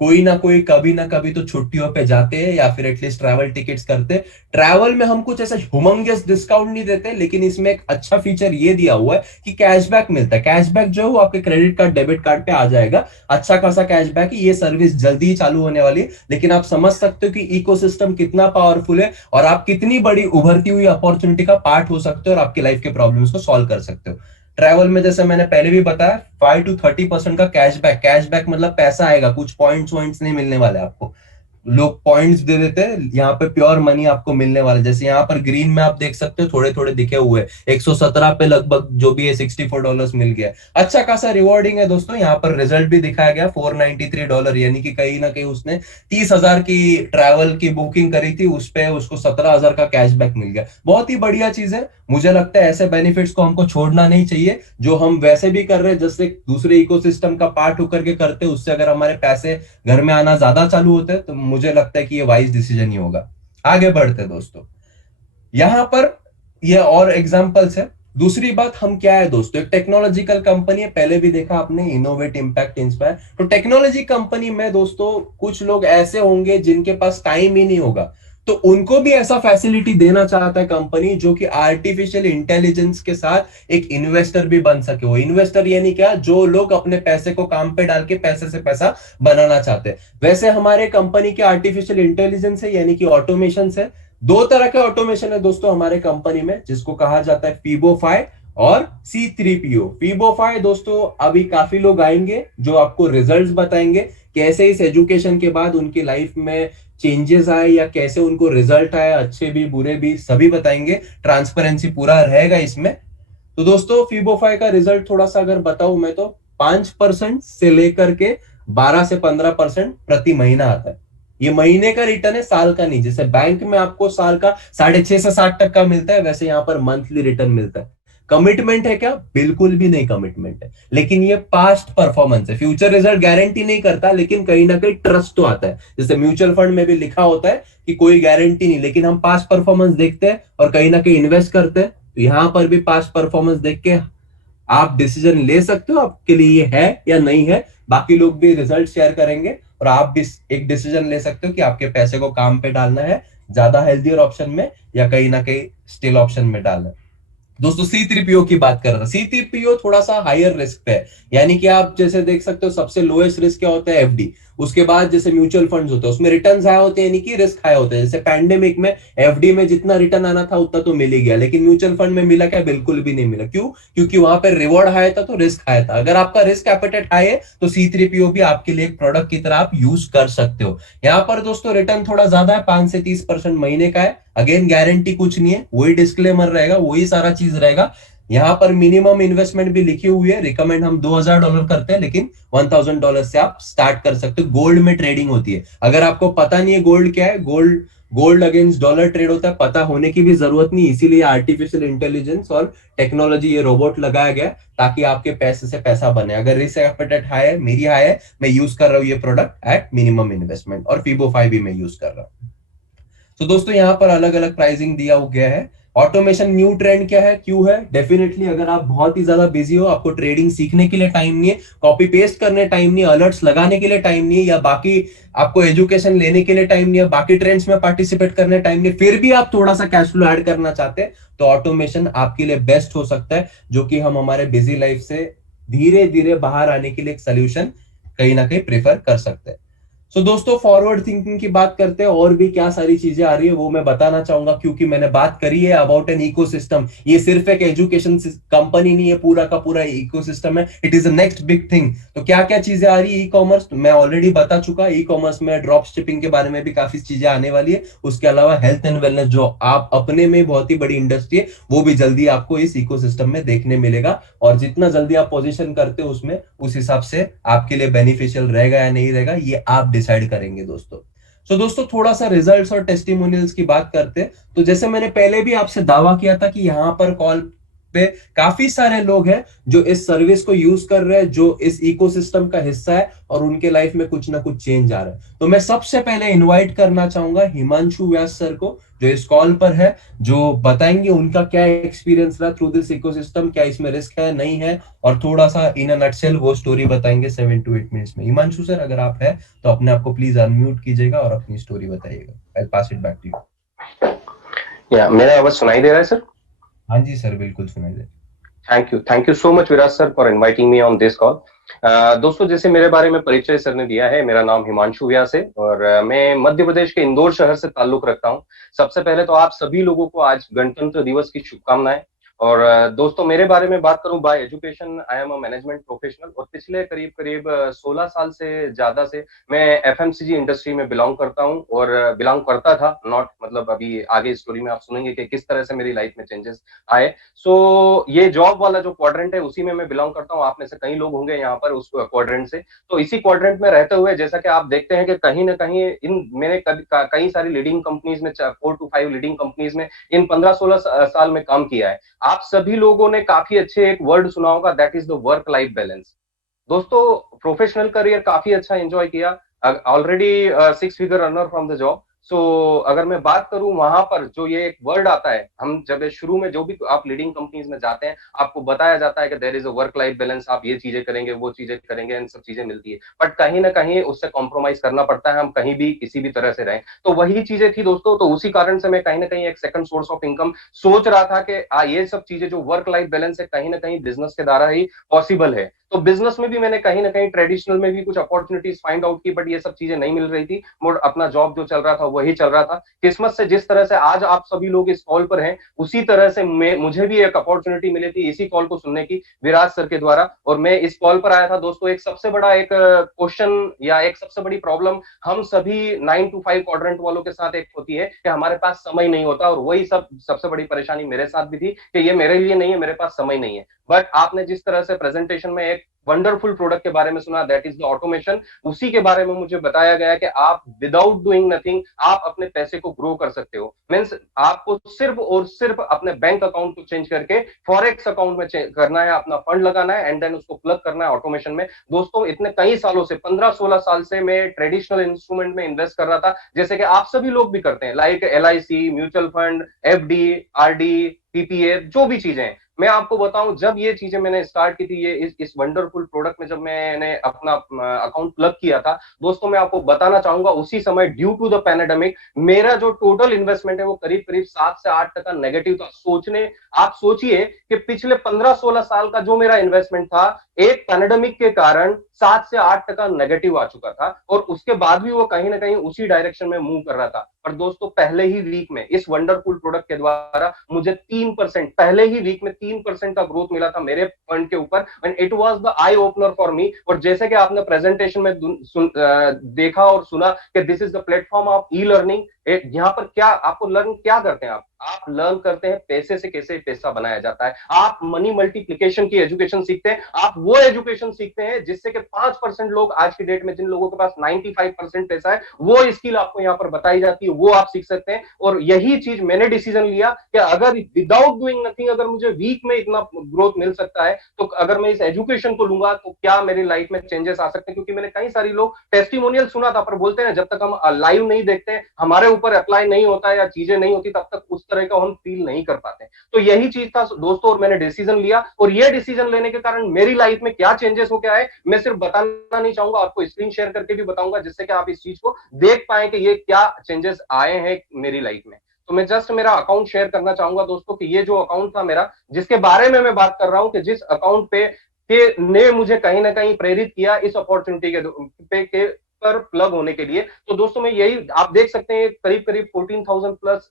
कोई ना कोई कभी ना कभी तो छुट्टियों पे जाते हैं या फिर एटलीस्ट ट्रैवल टिकट्स करते हैं। ट्रैवल में हम कुछ ऐसा ह्यूमंगस डिस्काउंट नहीं देते, लेकिन इसमें एक अच्छा फीचर ये दिया हुआ है कि कैशबैक मिलता है। कैशबैक जो है वो आपके क्रेडिट कार्ड, डेबिट कार्ड पे आ जाएगा, अच्छा खासा कैशबैक है। ये सर्विस जल्दी ही चालू होने वाली है, लेकिन आप समझ सकते हो कि इकोसिस्टम कितना पावरफुल है और आप कितनी बड़ी उभरती हुई अपॉर्चुनिटी का पार्ट हो सकते हो और आपकी लाइफ के प्रॉब्लम्स को सॉल्व कर सकते हो। ट्रैवल में जैसे मैंने पहले भी बताया 5 to 30% का कैशबैक, कैशबैक मतलब पैसा आएगा, कुछ पॉइंट्स वॉइंट्स नहीं मिलने वाले आपको, लोग पॉइंट्स दे देते हैं, यहाँ पे प्योर मनी आपको मिलने वाला है। जैसे यहाँ पर ग्रीन में आप देख सकते हो थोड़े थोड़े दिखे हुए, 117 पे लगभग जो भी है $64 मिल गया। अच्छा खासा रिवॉर्डिंग है दोस्तों। यहाँ पर रिजल्ट भी दिखाया गया $493, यानी कि कहीं ना कहीं उसने 30,000 की ट्रैवल की बुकिंग करी थी, उस पे उसको 17,000 का कैशबैक मिल गया। बहुत ही बढ़िया चीज है। मुझे लगता है ऐसे बेनिफिट्स को हमको छोड़ना नहीं चाहिए, जो हम वैसे भी कर रहे हैं, जैसे दूसरे इकोसिस्टम का पार्ट होकर के करते हैं, उससे अगर हमारे पैसे घर में आना ज्यादा चालू होते हैं तो मुझे लगता है कि ये वाइज डिसीजन ही होगा। आगे बढ़ते दोस्तों, यहां पर ये और एग्जांपल्स है। दूसरी बात हम क्या है दोस्तों, एक टेक्नोलॉजिकल कंपनी है, पहले भी देखा आपने, इनोवेट इंपैक्ट इंस्पायर। तो टेक्नोलॉजी कंपनी में दोस्तों कुछ लोग ऐसे होंगे जिनके पास टाइम ही नहीं होगा, तो उनको भी ऐसा फैसिलिटी देना चाहता है कंपनी, जो कि आर्टिफिशियल इंटेलिजेंस के साथ एक इन्वेस्टर भी बन सके। वो इन्वेस्टर यानी क्या, जो लोग अपने पैसे को काम पे डाल के पैसे से पैसा बनाना चाहते हैं। वैसे हमारे कंपनी के आर्टिफिशियल इंटेलिजेंस है, यानी कि ऑटोमेशन है। दो तरह के ऑटोमेशन है दोस्तों हमारे कंपनी में, जिसको कहा जाता है फीबोफाई और C3PO। फीबोफाई दोस्तों अभी काफी लोग आएंगे जो आपको रिजल्ट्स बताएंगे, कैसे इस एजुकेशन के बाद उनकी लाइफ में चेंजेस आए या कैसे उनको रिजल्ट आए, अच्छे भी बुरे भी, सभी बताएंगे। ट्रांसपेरेंसी पूरा रहेगा इसमें। तो दोस्तों फीबोफाई का रिजल्ट थोड़ा सा अगर बताऊं मैं, तो 5% से लेकर के 12 से 15% प्रति महीना आता है। ये महीने का रिटर्न है, साल का नहीं। जैसे बैंक में आपको साल का 6.5 से 7% मिलता है, वैसे यहाँ पर मंथली रिटर्न मिलता है। कमिटमेंट है क्या? बिल्कुल भी नहीं कमिटमेंट है, लेकिन ये पास्ट परफॉर्मेंस है। फ्यूचर रिजल्ट गारंटी नहीं करता, लेकिन कहीं ना कहीं ट्रस्ट तो आता है। जैसे म्यूचुअल फंड में भी लिखा होता है कि कोई गारंटी नहीं, लेकिन हम पास्ट परफॉर्मेंस देखते हैं और कहीं ना कहीं इन्वेस्ट करते हैं। तो यहां पर भी पास्ट परफॉर्मेंस देख के आप डिसीजन ले सकते हो आपके लिए ये है या नहीं है। बाकी लोग भी रिजल्ट शेयर करेंगे और आप भी एक डिसीजन ले सकते हो कि आपके पैसे को काम पे डालना है ज्यादा हेल्थियर ऑप्शन में, या कहीं ना कहीं स्टिल ऑप्शन में डालना है। दोस्तों सी थ्री की बात कर रहा था। सी थ्री थोड़ा सा हायर रिस्क पे है, यानी कि आप जैसे देख सकते हो सबसे लोएस्ट रिस्क क्या होता है? एफडी। उसके बाद जैसे म्यूचुअल फंड्स होते हैं उसमें रिटर्न्स हाई होते हैं, यानी कि रिस्क हाई होते हैं। जैसे पैंडेमिक में एफडी में जितना रिटर्न आना था उतना तो मिल ही गया, लेकिन म्यूचुअल फंड में मिला क्या? बिल्कुल भी नहीं मिला। क्यों? क्योंकि वहां पर रिवॉर्ड हाई था तो रिस्क हाई था। अगर आपका रिस्क एपेटाइट हाई है तो सी थ्री भी आपके लिए एक प्रोडक्ट की तरह आप यूज कर सकते हो। यहाँ पर दोस्तों रिटर्न थोड़ा ज्यादा है, 5 से 30% महीने का है। अगेन गारंटी कुछ नहीं है, वही डिस्क्लेमर रहेगा, वही सारा चीज रहेगा। यहाँ पर मिनिमम इन्वेस्टमेंट भी लिखी हुई है, रिकमेंड हम $2000 करते हैं, लेकिन $1000 से आप स्टार्ट कर सकते हो। गोल्ड में ट्रेडिंग होती है। अगर आपको पता नहीं है गोल्ड क्या है, gold gold against dollar trade होता है, पता होने की भी जरूरत नहीं। इसीलिए आर्टिफिशियल इंटेलिजेंस और टेक्नोलॉजी, ये रोबोट लगाया गया ताकि आपके पैसे से पैसा बने। अगर रिस्क एपेटाइट हाई है, मेरी हाई है, मैं यूज कर रहा हूँ ये प्रोडक्ट एट मिनिमम इन्वेस्टमेंट, और फीबो 5 भी मैं यूज कर रहा हूँ। तो दोस्तों यहाँ पर अलग अलग प्राइसिंग दिया गया है। ऑटोमेशन न्यू ट्रेंड क्या है, क्यों है? डेफिनेटली अगर आप बहुत ही ज्यादा बिजी हो, आपको ट्रेडिंग सीखने के लिए टाइम नहीं है, कॉपी पेस्ट करने टाइम नहीं है, अलर्ट्स लगाने के लिए टाइम नहीं है, या बाकी आपको एजुकेशन लेने के लिए टाइम नहीं है, बाकी ट्रेंड्स में पार्टिसिपेट करने टाइम नहीं है, फिर भी आप थोड़ा सा कैश फ्लो ऐड करना चाहते हैं, तो ऑटोमेशन आपके लिए बेस्ट हो सकता है, जो कि हम हमारे बिजी लाइफ से धीरे धीरे बाहर आने के लिए एक सोल्यूशन कहीं ना कहीं प्रेफर कर सकते हैं। सो दोस्तों फॉरवर्ड थिंकिंग की बात करते हैं, और भी क्या सारी चीजें आ रही है वो मैं बताना चाहूंगा, क्योंकि मैंने बात करी है अबाउट एन इकोसिस्टम। ये सिर्फ एक एजुकेशन कंपनी नहीं है, पूरा का पूरा इकोसिस्टम है। It is a next big thing. तो क्या क्या चीजें आ रही है? ई कॉमर्स मैं ऑलरेडी बता चुका। ई कॉमर्स में ड्रॉप शिपिंग के बारे में भी काफी चीजें आने वाली है। उसके अलावा हेल्थ एंड वेलनेस, जो आप अपने में बहुत ही बड़ी इंडस्ट्री है, वो भी जल्दी आपको इस इकोसिस्टम में देखने मिलेगा। और जितना जल्दी आप पोजीशन करते हो उसमें, उस हिसाब से आपके लिए बेनिफिशियल रहेगा या नहीं रहेगा, ये आप डिसाइड करेंगे दोस्तों। सो दोस्तों थोड़ा सा रिजल्ट्स और टेस्टिमोनियल्स की बात करते हैं। तो जैसे मैंने पहले भी आपसे दावा किया था कि यहां पर कॉल पे काफी सारे लोग हैं जो इस सर्विस को यूज कर रहे हैं, जो इस इकोसिस्टम का हिस्सा है, और उनके लाइफ में कुछ ना कुछ चेंज आ रहा है। तो मैं सबसे पहले इनवाइट करना चाहूंगा हिमांशु व्यास सर को, जो इस कॉल पर है, जो बताएंगे उनका क्या एक्सपीरियंस रहा थ्रू दिस इकोसिस्टम, क्या इसमें रिस्क है नहीं है, और थोड़ा सा इन अ नटसेल वो स्टोरी बताएंगे 7 to 8 मिनट्स में। हिमांशु सर अगर आप है तो अपने आप को प्लीज अनम्यूट कीजिएगा और अपनी स्टोरी बताइएगा। आई पास इट बैक टू यू। या मेरा आवाज सुनाई दे रहा है सर? हाँ जी सर, बिल्कुल सुनाई दे। Thank you so much Viraj sir for inviting me on this call. दोस्तों, जैसे मेरे बारे में परिचय सर ने दिया है, मेरा नाम हिमांशु व्यास है और मैं मध्य प्रदेश के इंदौर शहर से ताल्लुक रखता हूं। सबसे पहले तो आप सभी लोगों को आज गणतंत्र दिवस की शुभकामनाएं। और दोस्तों, मेरे बारे में बात करूं, bye education I am a management professional, और पिछले करीब करीब 16 साल से ज्यादा से मैं एफएमसीजी इंडस्ट्री में बिलोंग करता हूं, और बिलोंग करता था, नॉट मतलब अभी आगे स्टोरी में आप सुनेंगे कि किस तरह से मेरी लाइफ में चेंजेस आए। सो ये जॉब वाला जो क्वाड्रेंट है उसी में मैं बिलोंग करता हूँ। आप में से कई लोग होंगे यहाँ पर उस क्वाड्रेंट से। तो इसी क्वाड्रेंट में रहते हुए जैसा कि आप देखते हैं कि कहीं ना कहीं इन मैंने कई सारी लीडिंग कंपनीज में, 4 to 5 लीडिंग कंपनीज में इन 15-16 साल में काम किया है। आप सभी लोगों ने काफी अच्छे एक वर्ड सुना होगा, that is the work life balance. दोस्तों, प्रोफेशनल करियर काफी अच्छा एंजॉय किया, already 6 figure earner from the job. So अगर मैं बात करूं, वहां पर जो ये एक वर्ड आता है, हम जब शुरू में जो भी आप लीडिंग कंपनीज में जाते हैं, आपको बताया जाता है कि there is a work life balance, आप ये चीजें करेंगे, वो चीजें करेंगे, इन सब चीजें मिलती है, बट कहीं ना कहीं उससे कॉम्प्रोमाइज करना पड़ता है, हम कहीं भी किसी भी तरह से रहें। तो वही चीजें थी दोस्तों। तो उसी कारण से मैं कहीं ना कहीं एक सेकंड सोर्स ऑफ इनकम सोच रहा था कि ये सब चीजें जो वर्क लाइफ बैलेंस है, कहीं ना कहीं बिजनेस के द्वारा ही पॉसिबल है। तो बिजनेस में भी मैंने कहीं ना कहीं ट्रेडिशनल में भी कुछ अपॉर्चुनिटीज फाइंड आउट की, बट ये सब चीजें नहीं मिल रही थी। मोड अपना जॉब जो चल रहा था वही चल रहा था। किस्मत से जिस तरह से आज आप सभी लोग इस कॉल पर हैं, उसी तरह से मुझे भी एक अपॉर्चुनिटी मिली थी इसी कॉल को सुनने की, विराज सर के द्वारा, और मैं इस कॉल पर आया था। दोस्तों, एक सबसे बड़ा एक क्वेश्चन या एक सबसे बड़ी प्रॉब्लम हम सभी 9 to 5 क्वाड्रेंट वालों के साथ एक होती है कि हमारे पास समय नहीं होता, और वही सबसे बड़ी परेशानी मेरे साथ भी थी कि ये मेरे लिए नहीं है, मेरे पास समय नहीं है। बट आपने जिस तरह से प्रेजेंटेशन में एक वंडरफुल प्रोडक्ट के बारे में सुना, दैट इज द ऑटोमेशन, उसी के बारे में मुझे बताया गया कि आप विदाउट डूइंग नथिंग आप अपने पैसे को ग्रो कर सकते हो। मीन्स आपको सिर्फ और सिर्फ अपने बैंक अकाउंट को चेंज करके फॉरेक्स अकाउंट में करना है, अपना फंड लगाना है एंड देन उसको प्लग करना है ऑटोमेशन में। दोस्तों इतने कई सालों से 15-16 साल से मैं ट्रेडिशनल इंस्ट्रूमेंट में इन्वेस्ट कर रहा था, जैसे कि आप सभी लोग भी करते हैं, like LIC, mutual fund, FD, RD, PPA, जो भी चीजें हैं। मैं आपको बताऊं, जब ये चीजें मैंने स्टार्ट की थी, ये इस वंडरफुल प्रोडक्ट में जब मैंने अपना अकाउंट प्लग किया था, दोस्तों मैं आपको बताना चाहूंगा उसी समय ड्यू टू द पैंडेमिक मेरा जो टोटल इन्वेस्टमेंट है वो करीब करीब 7 से 8% नेगेटिव था। आप सोचिए कि पिछले 15-16 साल का जो मेरा इन्वेस्टमेंट था, एक पैंडेमिक के कारण 7 से 8% नेगेटिव आ चुका था, और उसके बाद भी वो कहीं ना कहीं उसी डायरेक्शन में मूव कर रहा था। पर दोस्तों पहले ही वीक में इस वंडरफुल प्रोडक्ट के द्वारा मुझे 3%, पहले ही वीक में 3% का ग्रोथ मिला था मेरे फंड के ऊपर, and it was the eye opener for me. और जैसे कि आपने प्रेजेंटेशन में देखा और सुना कि this is the platform of e learning, यहाँ पर क्या आपको लर्न क्या करते हैं, आप लर्न करते हैं पैसे से कैसे पैसा बनाया जाता है, आप मनी मल्टीप्लिकेशन की एजुकेशन सीखते हैं, आप वो एजुकेशन सीखते हैं जिससे कि 5% लोग आज की डेट में, जिन लोगों के पास 95% पैसा है, वो स्किल आपको यहाँ पर बताई जाती है, वो आप सीख सकते हैं। और यही चीज मैंने डिसीजन लिया कि अगर विदाउट डूइंग नथिंग अगर मुझे वीक में इतना ग्रोथ मिल सकता है, तो अगर मैं इस एजुकेशन को लूंगा तो क्या मेरी लाइफ में चेंजेस आ सकते हैं। क्योंकि मैंने कई सारी लोग टेस्टिमोनियल सुना था, पर बोलते हैं जब तक हम लाइव नहीं देखते हैं, हमारे ऊपर अप्लाई नहीं होता है या चीजें नहीं होती, तब तक उस तरह का हम फील नहीं कर पाते। तो यही चीज था दोस्तों, और मैंने डिसीजन लिया, और ये डिसीजन लेने के कारण मेरी लाइफ में क्या चेंजेस हो गया है मैं सिर्फ बताना नहीं चाहूंगा, आपको स्क्रीन शेयर करके भी बताऊंगा, जिससे कि आप इस चीज को देख पाए कि ये क्या चेंजेस आए हैं मेरी लाइफ में। तो मैं जस्ट मेरा अकाउंट शेयर करना चाहूंगा दोस्तों, कि ये जो अकाउंट था मेरा, जिसके बारे में मैं बात कर रहा हूं, कि जिस अकाउंट पे के ने मुझे कहीं ना कहीं प्रेरित किया इस अपॉर्चुनिटी के पर प्लग होने के लिए। तो दोस्तों मैं यही आप देख सकते हैं, करीब करीब 14,000 प्लस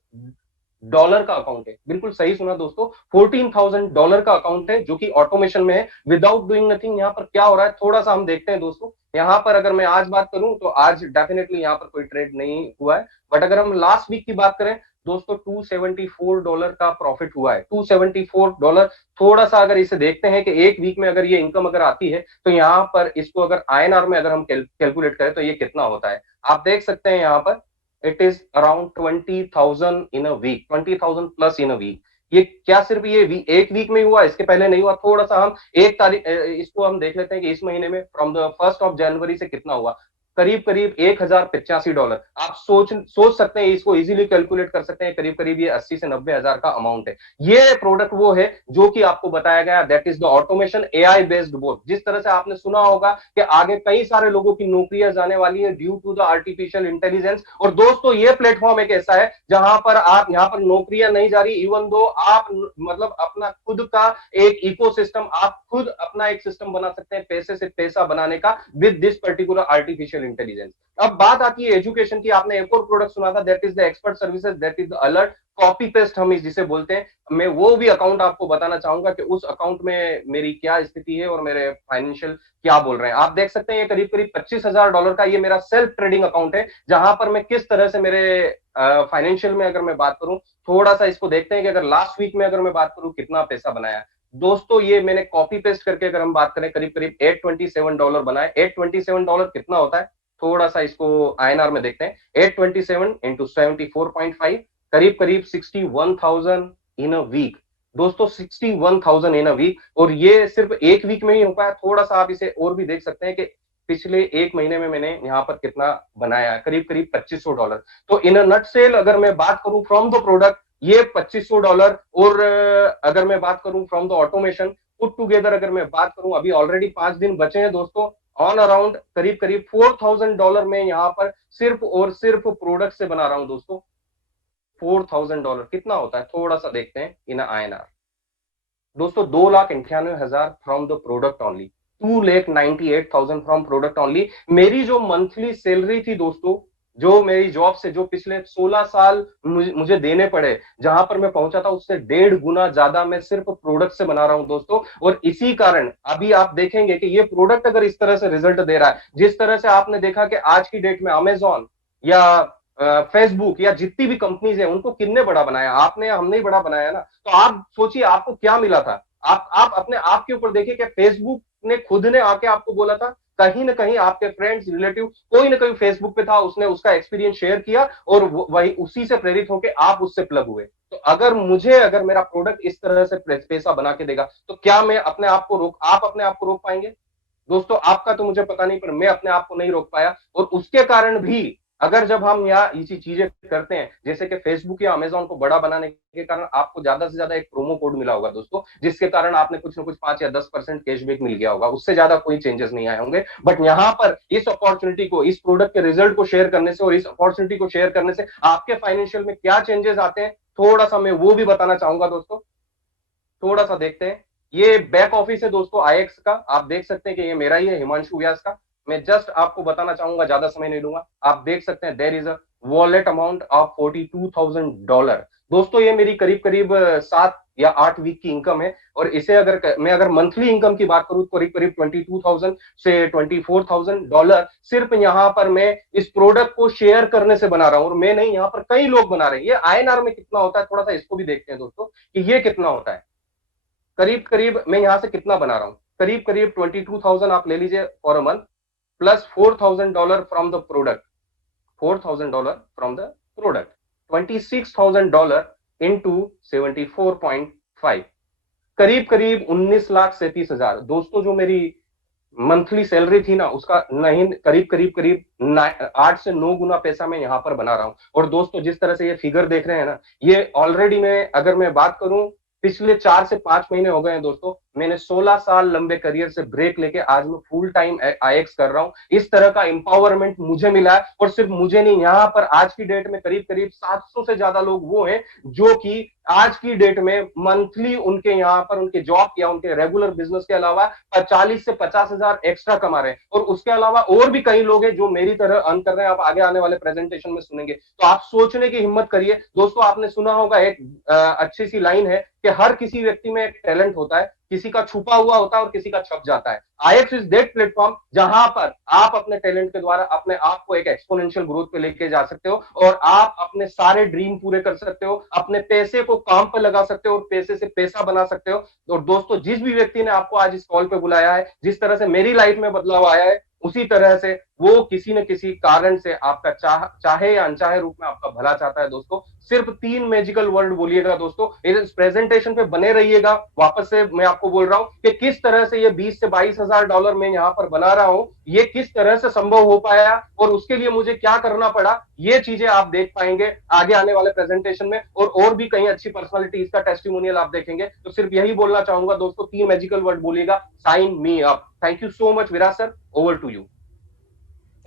डॉलर का अकाउंट है, बिल्कुल सही सुना दोस्तों, $14,000 का अकाउंट है, जो कि ऑटोमेशन में है, विदाउट डूइंग नथिंग। यहाँ पर क्या हो रहा है थोड़ा सा हम देखते हैं दोस्तों। यहाँ पर अगर मैं आज बात करूं तो आज डेफिनेटली यहाँ पर कोई ट्रेड नहीं हुआ है, बट अगर हम लास्ट वीक की बात करें दोस्तों, $274 का प्रॉफिट हुआ है, $274। थोड़ा सा अगर इसे देखते हैं कि एक वीक में अगर ये इनकम अगर आती है, तो यहाँ पर इसको अगर INR में अगर हम कैलकुलेट करें तो ये कितना होता है, आप देख सकते हैं यहाँ पर it is around 20,000 in a week, 20,000 plus in a week. ये क्या सिर्फ ये एक वीक में हुआ, इसके पहले नहीं हुआ। थोड़ा सा हम एक तारीख इसको हम देख लेते हैं कि इस महीने में फ्रॉम द 1 जनवरी से कितना हुआ, करीब करीब $1,085। आप सोच सकते हैं, इसको इजीली कैलकुलेट कर सकते हैं, करीब करीब ये 80 से 90 हजार का अमाउंट है। ये प्रोडक्ट वो है जो कि आपको बताया गया, that is the automation AI based board. जिस तरह से आपने सुना होगा कि आगे कई सारे लोगों की नौकरियां जाने वाली है due to the artificial intelligence, और दोस्तों ये प्लेटफॉर्म एक ऐसा है जहां पर आप यहाँ पर नौकरियां नहीं जा रही, इवन दो आप मतलब अपना खुद का एक इकोसिस्टम, आप खुद अपना एक सिस्टम बना सकते हैं पैसे से पैसा बनाने का with this particular artificial intelligence. अब बात आती है एजुकेशन की, आपने एक और प्रोडक्ट सुना था, that is the expert services, that is the alert copy paste हम जिसे बोलते हैं। मैं वो भी अकाउंट आपको बताना चाहूंगा कि उस अकाउंट में मेरी क्या स्थिति है और मेरे फाइनेंशियल क्या बोल रहे हैं। आप देख सकते हैं ये करीब करीब $25,000 का ये मेरा सेल्फ ट्रेडिंग अकाउंट है, जहां पर मैं किस तरह से मेरे फाइनेंशियल में अगर मैं बात करूं, थोड़ा सा इसको देखते हैं कि अगर लास्ट वीक में अगर मैं बात करूं कितना पैसा बनाया दोस्तों। ये मैंने कॉपी पेस्ट करके अगर हम बात करें, करीब करीब $827 बनाए। $827 कितना होता है, थोड़ा सा इसको INR में देखते हैं। 827 इंटू 74.5, करीब करीब 61,000 इन अ वीक दोस्तों, 61,000 इन अ वीक। और ये सिर्फ एक वीक में ही हो पाया। थोड़ा सा आप इसे और भी देख सकते हैं कि पिछले एक महीने में मैंने यहाँ पर कितना बनाया, करीब करीब $2,500। तो इन अ नट सेल अगर मैं बात करूं फ्रॉम द प्रोडक्ट, ये $2,500, और अगर मैं बात करूं from the automation put together, अगर मैं बात करूं, अभी ऑलरेडी 5 दिन बचे हैं दोस्तों, ऑन अराउंड करीब करीब $4,000 में यहाँ पर सिर्फ और सिर्फ प्रोडक्ट से बना रहा हूं दोस्तों। $4,000 कितना होता है, थोड़ा सा देखते हैं इन INR दोस्तों। 2,98,000 from the product only, 2,98,000 from product only. मेरी जो मंथली सैलरी थी दोस्तों, जो मेरी जॉब से जो पिछले 16 साल मुझे देने पड़े, जहां पर मैं पहुंचा था, उससे 1.5 गुना ज्यादा मैं सिर्फ प्रोडक्ट से बना रहा हूं दोस्तों। और इसी कारण अभी आप देखेंगे कि ये प्रोडक्ट अगर इस तरह से रिजल्ट दे रहा है, जिस तरह से आपने देखा कि आज की डेट में अमेजॉन या फेसबुक या जितनी भी कंपनीज है, उनको किन्ने बड़ा बनाया, आपने या हमने ही बड़ा बनाया ना। तो आप सोचिए आपको क्या मिला था, आप अपने आप के ऊपर देखिए कि फेसबुक ने खुद ने आके आपको बोला था, कहीं ना कहीं आपके फ्रेंड्स रिलेटिव कोई ना कोई फेसबुक पे था, उसने उसका एक्सपीरियंस शेयर किया और वही उसी से प्रेरित होकर आप उससे प्लग हुए। तो अगर मेरा प्रोडक्ट इस तरह से पैसा बना के देगा तो क्या मैं अपने आप को रोक आप अपने आप को रोक पाएंगे? दोस्तों आपका तो मुझे पता नहीं, पर मैं अपने आप को नहीं रोक पाया। और उसके कारण भी अगर जब हम यहाँ ये चीजें करते हैं, जैसे कि फेसबुक या अमेजोन को बड़ा बनाने के कारण आपको ज्यादा से ज्यादा एक प्रोमो कोड मिला होगा दोस्तों, जिसके कारण आपने कुछ ना कुछ 5 या 10% कैशबैक मिल गया होगा, उससे ज्यादा कोई चेंजेस नहीं आए होंगे। बट यहाँ पर इस अपॉर्चुनिटी को, इस प्रोडक्ट के रिजल्ट को शेयर करने से और इस अपॉर्चुनिटी को शेयर करने से आपके फाइनेंशियल में क्या चेंजेस आते हैं, थोड़ा सा मैं वो भी बताना चाहूंगा दोस्तों। थोड़ा सा देखते हैं। ये बैक ऑफिस है दोस्तों आईएक्स का, आप देख सकते हैं कि ये मेरा ही है, हिमांशु व्यास का। मैं जस्ट आपको बताना चाहूंगा, ज्यादा समय नहीं लूंगा। आप देख सकते हैं there is a wallet amount of $42,000। दोस्तों ये मेरी करीब करीब 7 या 8 वीक की इनकम है। और इसे अगर मंथली इनकम की बात करूं तो करीब करीब 22,000 से $24,000 सिर्फ यहाँ पर मैं इस प्रोडक्ट को शेयर करने से बना रहा हूं। और मैं नहीं, यहाँ पर कई लोग बना रहे हैं। ये आईएनआर में कितना होता है, थोड़ा सा इसको भी देखते हैं दोस्तों कि ये कितना होता है। करीब करीब मैं यहां से कितना बना रहा हूं, करीब करीब 22,000 आप ले लीजिए for a month, plus $4,000 from the product, $26,000 into 74.5, करीब करीब 19,37,000। दोस्तों जो मेरी मंथली सैलरी थी ना, उसका नहीं, करीब करीब करीब 8 से 9 गुना पैसा मैं यहां पर बना रहा हूं। और दोस्तों जिस तरह से ये फिगर देख रहे हैं ना, ये ऑलरेडी अगर मैं बात करूं, पिछले 4 से 5 महीने हो गए हैं दोस्तों, मैंने 16 साल लंबे करियर से ब्रेक लेके आज मैं फुल टाइम आईएक्स कर रहा हूं। इस तरह का एम्पावरमेंट मुझे मिला है। और सिर्फ मुझे नहीं, यहाँ पर आज की डेट में करीब करीब 700 से ज्यादा लोग वो हैं जो कि आज की डेट में मंथली उनके यहाँ पर उनके जॉब या उनके रेगुलर बिजनेस के अलावा 40 से 50 हजार एक्स्ट्रा कमा रहे हैं। और उसके अलावा और भी कई लोग हैं जो मेरी तरह अर्न कर रहे हैं, आप आगे आने वाले प्रेजेंटेशन में सुनेंगे। तो आप सोचने की हिम्मत करिए दोस्तों। आपने सुना होगा एक अच्छी सी लाइन है कि हर किसी व्यक्ति में एक टैलेंट होता है, किसी का छुपा हुआ होता है और किसी का छप जाता है। आईएक्स इज दैट प्लेटफॉर्म जहां पर आप अपने टैलेंट के द्वारा अपने आप को एक एक्सपोनेंशियल ग्रोथ पे लेके जा सकते हो और आप अपने सारे ड्रीम पूरे कर सकते हो, अपने पैसे को काम पर लगा सकते हो और पैसे से पैसा बना सकते हो। और दोस्तों जिस भी व्यक्ति ने आपको आज इस कॉल पे बुलाया है, जिस तरह से मेरी लाइफ में बदलाव आया है, उसी तरह से वो किसी न किसी कारण से आपका चाहे या अनचाहे रूप में आपका भला चाहता है दोस्तों। सिर्फ 3 मैजिकल वर्ड बोलिएगा दोस्तों, इस प्रेजेंटेशन पे बने रहिएगा। वापस से मैं आपको बोल रहा हूं कि किस तरह से ये 20 से 22 हजार डॉलर मैं यहाँ पर बना रहा हूं, ये किस तरह से संभव हो पाया और उसके लिए मुझे क्या करना पड़ा, ये चीजें आप देख पाएंगे आगे आने वाले प्रेजेंटेशन में। और भी कई अच्छी पर्सनालिटीज का टेस्टिमोनियल आप देखेंगे। तो सिर्फ यही बोलना चाहूंगा दोस्तों, 3 मैजिकल वर्ड बोलिएगा, sign me up. Thank you so much Viraj sir, over to you.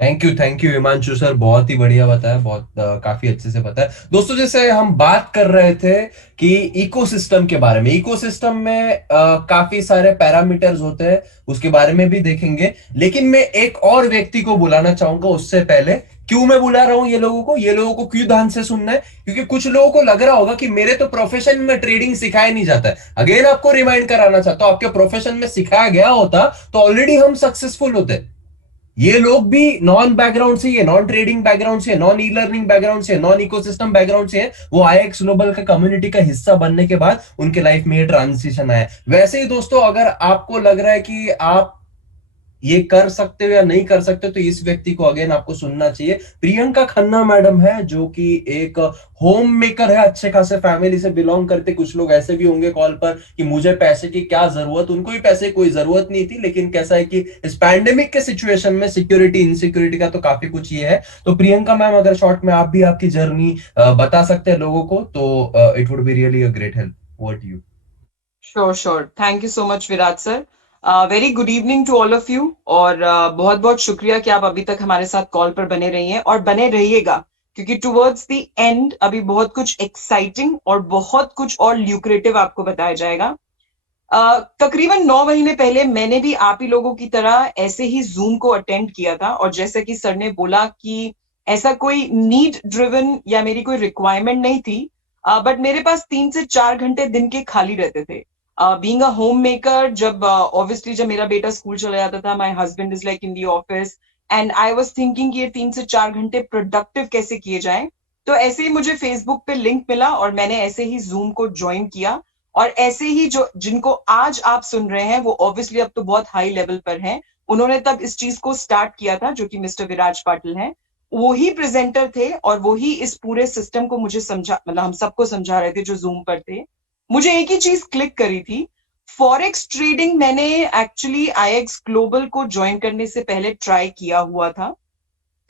Thank you Himanshu sir, बहुत ही बढ़िया बताया, बहुत काफी अच्छे से बताया। दोस्तों जैसे हम बात कर रहे थे कि इकोसिस्टम के बारे में, इकोसिस्टम में काफी सारे पैरामीटर्स होते हैं, उसके बारे में भी देखेंगे। लेकिन मैं एक और व्यक्ति को बुलाना चाहूंगा उससे पहले। क्यों मैं बुला रहा हूं ये लोगों को क्यों ध्यान से सुनना है, क्योंकि कुछ लोगों को लग रहा होगा कि मेरे तो प्रोफेशन में ट्रेडिंग सिखाया नहीं जाता है। अगेन आपको रिमाइंड कराना चाहता हूं, आपके प्रोफेशन में सिखाया गया होता तो ऑलरेडी हम सक्सेसफुल होते। ये लोग भी नॉन बैकग्राउंड से, ये नॉन ट्रेडिंग बैकग्राउंड से, नॉन ई लर्निंग बैकग्राउंड से, नॉन इकोसिस्टम बैकग्राउंड से है। वो आईएक्स ग्लोबल का कम्युनिटी का हिस्सा बनने के बाद उनके लाइफ में ये ट्रांजिशन आया। वैसे ही दोस्तों अगर आपको लग रहा है कि आप ये कर सकते हो या नहीं कर सकते, तो इस व्यक्ति को अगेन आपको सुनना चाहिए। प्रियंका खन्ना मैडम है, जो कि एक होम मेकर है, अच्छे खासे फैमिली से बिलोंग करते। कुछ लोग ऐसे भी होंगे कॉल पर कि मुझे पैसे की क्या जरूरत, उनको भी पैसे की कोई जरूरत नहीं थी, लेकिन कैसा है कि इस पैंडेमिक के सिचुएशन में सिक्योरिटी इनसिक्योरिटी का तो काफी कुछ ये है। तो प्रियंका मैम अगर शॉर्ट में आप भी आपकी जर्नी बता सकते हैं लोगों को, तो it would be really a great help. What you. Sure sure, thank you so much Viraj sir. Very good evening to all of you. और बहुत बहुत शुक्रिया कि आप अभी तक हमारे साथ कॉल पर बने रही हैं और बने रहिएगा, क्योंकि टुवर्ड्स द एंड अभी बहुत कुछ एक्साइटिंग और बहुत कुछ और ल्यूक्रेटिव आपको बताया जाएगा। तकरीबन 9 महीने पहले मैंने भी आप ही लोगों की तरह ऐसे ही जूम को अटेंड किया था। और जैसे कि सर ने बोला कि ऐसा कोई नीड ड्रिवन या मेरी कोई रिक्वायरमेंट नहीं थी, बट मेरे पास 3 से 4 घंटे दिन के खाली रहते थे। बीइंग अ होम मेकर, जब ऑब्वियसली जब मेरा बेटा स्कूल चला जाता था, my husband is like in the office, and I was thinking ये 3 से 4 घंटे प्रोडक्टिव कैसे किए जाएं। तो ऐसे ही मुझे फेसबुक पे लिंक मिला और मैंने ऐसे ही जूम को ज्वाइन किया। और ऐसे ही जो जिनको आज आप सुन रहे हैं वो ऑब्वियसली अब तो बहुत हाई लेवल पर हैं, उन्होंने तब इस चीज को स्टार्ट किया था, जो कि मिस्टर विराज पाटिल हैं। वो ही प्रेजेंटर थे और वो ही इस पूरे सिस्टम को मुझे समझा, मतलब हम सबको समझा रहे थे जो जूम पर थे। मुझे एक ही चीज क्लिक करी थी, फॉरेक्स ट्रेडिंग मैंने एक्चुअली आईएक्स ग्लोबल को ज्वाइन करने से पहले ट्राई किया हुआ था,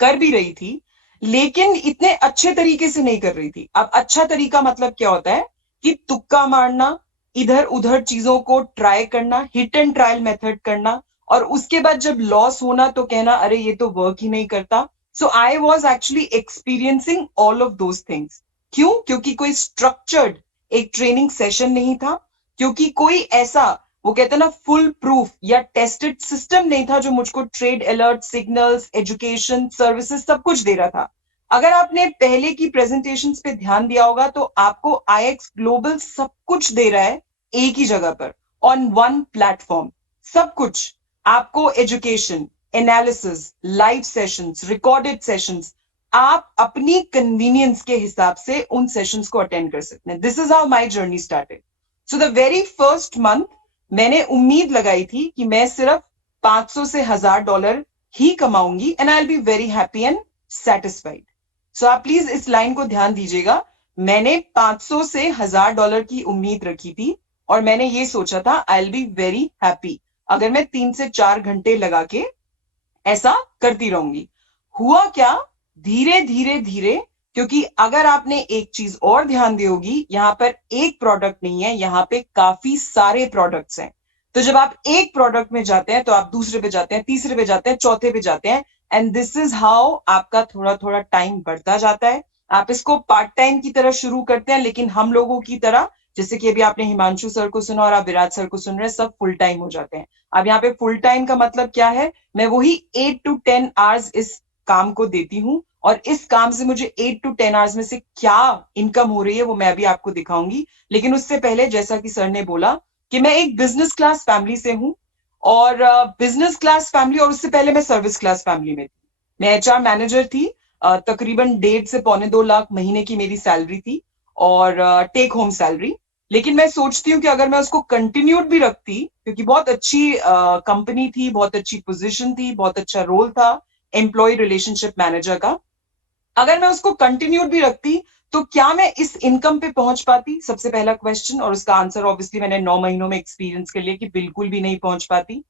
कर भी रही थी, लेकिन इतने अच्छे तरीके से नहीं कर रही थी। अब अच्छा तरीका मतलब क्या होता है कि तुक्का मारना, इधर उधर चीजों को ट्राई करना, हिट एंड ट्रायल मेथड करना, और उसके बाद जब लॉस होना तो कहना अरे ये तो वर्क ही नहीं करता। So I was actually experiencing all of those things. क्यों? क्योंकि कोई स्ट्रक्चर्ड एक ट्रेनिंग सेशन नहीं था, क्योंकि कोई ऐसा वो कहते हैं ना फुल प्रूफ या टेस्टेड सिस्टम नहीं था जो मुझको trade alert, signals, education, services सब कुछ दे रहा था। अगर आपने पहले की प्रेजेंटेशंस पे ध्यान दिया होगा तो आपको आईएक्स ग्लोबल सब कुछ दे रहा है एक ही जगह पर, ऑन वन प्लेटफॉर्म। सब कुछ आपको, education, analysis, live sessions, recorded sessions, आप अपनी कन्वीनियंस के हिसाब से उन सेशंस को अटेंड कर सकते हैं। This is how my journey started. So the very first month मैंने उम्मीद लगाई थी कि मैं सिर्फ 500 से $1000 ही कमाऊंगी and I will be very happy and satisfied. So आप प्लीज इस लाइन को ध्यान दीजिएगा। मैंने 500 से $1000 की उम्मीद रखी थी और मैंने ये सोचा था आई विल बी वेरी हैप्पी अगर मैं 3 से 4 घंटे लगा के ऐसा करती रहूंगी। हुआ क्या, धीरे धीरे धीरे, क्योंकि अगर आपने एक चीज और ध्यान दी होगी, यहां पर एक प्रोडक्ट नहीं है, यहां पे काफी सारे प्रोडक्ट्स हैं। तो जब आप एक प्रोडक्ट में जाते हैं तो आप दूसरे पे जाते हैं, तीसरे पे जाते हैं, चौथे पे जाते हैं, एंड दिस इज हाउ आपका थोड़ा थोड़ा टाइम बढ़ता जाता है। आप इसको पार्ट टाइम की तरह शुरू करते हैं, लेकिन हम लोगों की तरह, जैसे कि अभी आपने हिमांशु सर को सुना और आप विराज सर को सुन रहे हैं, सब फुल टाइम हो जाते हैं। अब यहाँ पे फुल टाइम का मतलब क्या है, मैं वही 8 to 10 आवर्स इस काम को देती हूँ, और इस काम से मुझे 8 to 10 आवर्स में से क्या इनकम हो रही है वो मैं अभी आपको दिखाऊंगी। लेकिन उससे पहले, जैसा कि सर ने बोला कि मैं एक बिजनेस क्लास फैमिली से हूँ, और बिजनेस क्लास फैमिली, और उससे पहले मैं सर्विस क्लास फैमिली में थी। मैं एचआर मैनेजर थी, तकरीबन 1.5 से पौने 2 लाख महीने की मेरी सैलरी थी, और टेक होम सैलरी। लेकिन मैं सोचती हूँ कि अगर मैं उसको कंटिन्यूड भी रखती, क्योंकि बहुत अच्छी कंपनी थी, बहुत अच्छी पोजीशन थी, बहुत अच्छा रोल था एम्प्लॉय रिलेशनशिप मैनेजर का, अगर मैं उसको कंटिन्यूड भी रखती तो क्या मैं इस इनकम पे पहुंच पाती? सबसे पहला क्वेश्चन, और उसका आंसर ऑब्वियसली मैंने 9 महीनों में एक्सपीरियंस के लिए कि बिल्कुल भी नहीं पहुंच पाती।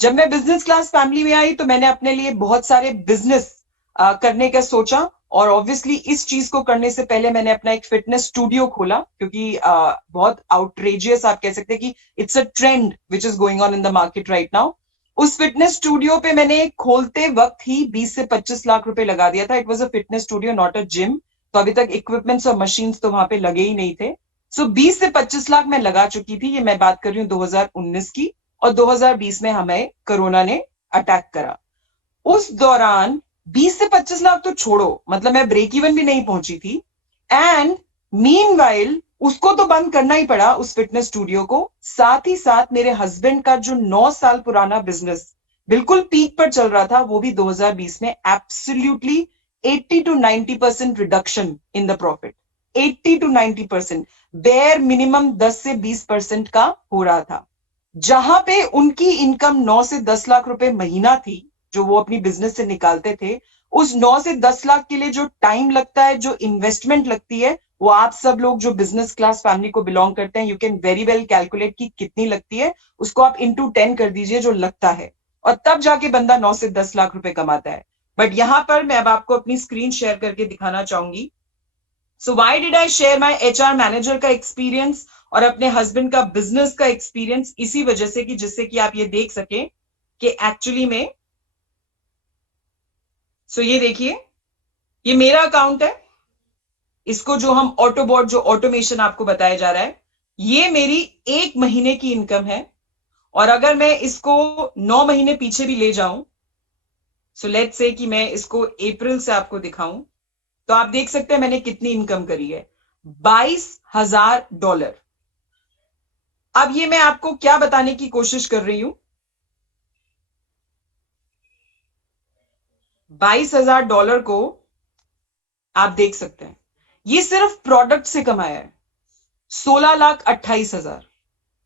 जब मैं बिजनेस क्लास फैमिली में आई तो मैंने अपने लिए बहुत सारे बिजनेस करने का सोचा, और ऑब्वियसली इस चीज को करने से पहले मैंने अपना एक फिटनेस स्टूडियो खोला, क्योंकि बहुत आउटरेजियस आप कह सकते हैं कि it's a trend which is going on in the market right now. उस फिटनेस स्टूडियो पे मैंने खोलते वक्त ही 20 से 25 लाख रुपए लगा दिया था। It was a fitness studio, not a gym. तो अभी तक इक्विपमेंट्स और मशीन्स तो वहां पे लगे ही नहीं थे। सो 20 से 25 लाख मैं लगा चुकी थी। ये मैं बात कर रही हूँ 2019 की, और 2020 में हमें कोरोना ने अटैक करा। उस दौरान 20 से 25 लाख तो छोड़ो, मतलब मैं ब्रेक इवन भी नहीं पहुंची थी। एंड मीनवाइल उसको तो बंद करना ही पड़ा, उस फिटनेस स्टूडियो को। साथ ही साथ मेरे हस्बैंड का जो 9 साल पुराना बिजनेस बिल्कुल पीक पर चल रहा था, वो भी 2020 में absolutely 80 to 90% reduction in the profit. 80 to 90%, bare minimum 10 से 20% का हो रहा था। जहां पे उनकी इनकम 9 से 10 लाख रुपए महीना थी, जो वो अपनी बिजनेस से निकालते थे, उस 9 से 10 लाख के लिए जो टाइम लगता है, जो इन्वेस्टमेंट लगती है, वो आप सब लोग जो बिजनेस क्लास फैमिली को बिलोंग करते हैं, you can very well calculate की कितनी लगती है। उसको आप इंटू 10 कर दीजिए जो लगता है, और तब जाके बंदा 9 से 10 लाख रुपए कमाता है। बट यहां पर मैं अब आपको अपनी स्क्रीन शेयर करके दिखाना चाहूंगी। So why did I share my HR manager का एक्सपीरियंस और अपने हस्बैंड का बिजनेस का एक्सपीरियंस? इसी वजह से कि जिससे कि आप ये देख सके कि एक्चुअली में, सो ये देखिए, ये मेरा अकाउंट है। इसको जो हम ऑटोबॉट, जो ऑटोमेशन आपको बताया जा रहा है, ये मेरी 1 महीने की इनकम है। और अगर मैं इसको 9 महीने पीछे भी ले जाऊं, सो लेट्स से कि मैं इसको अप्रैल से आपको दिखाऊं, तो आप देख सकते हैं मैंने कितनी इनकम करी है, $22,000। अब ये मैं आपको क्या बताने की कोशिश कर रही हूं, $22,000 को आप देख सकते हैं, ये सिर्फ प्रोडक्ट से कमाया है। 16,28,000।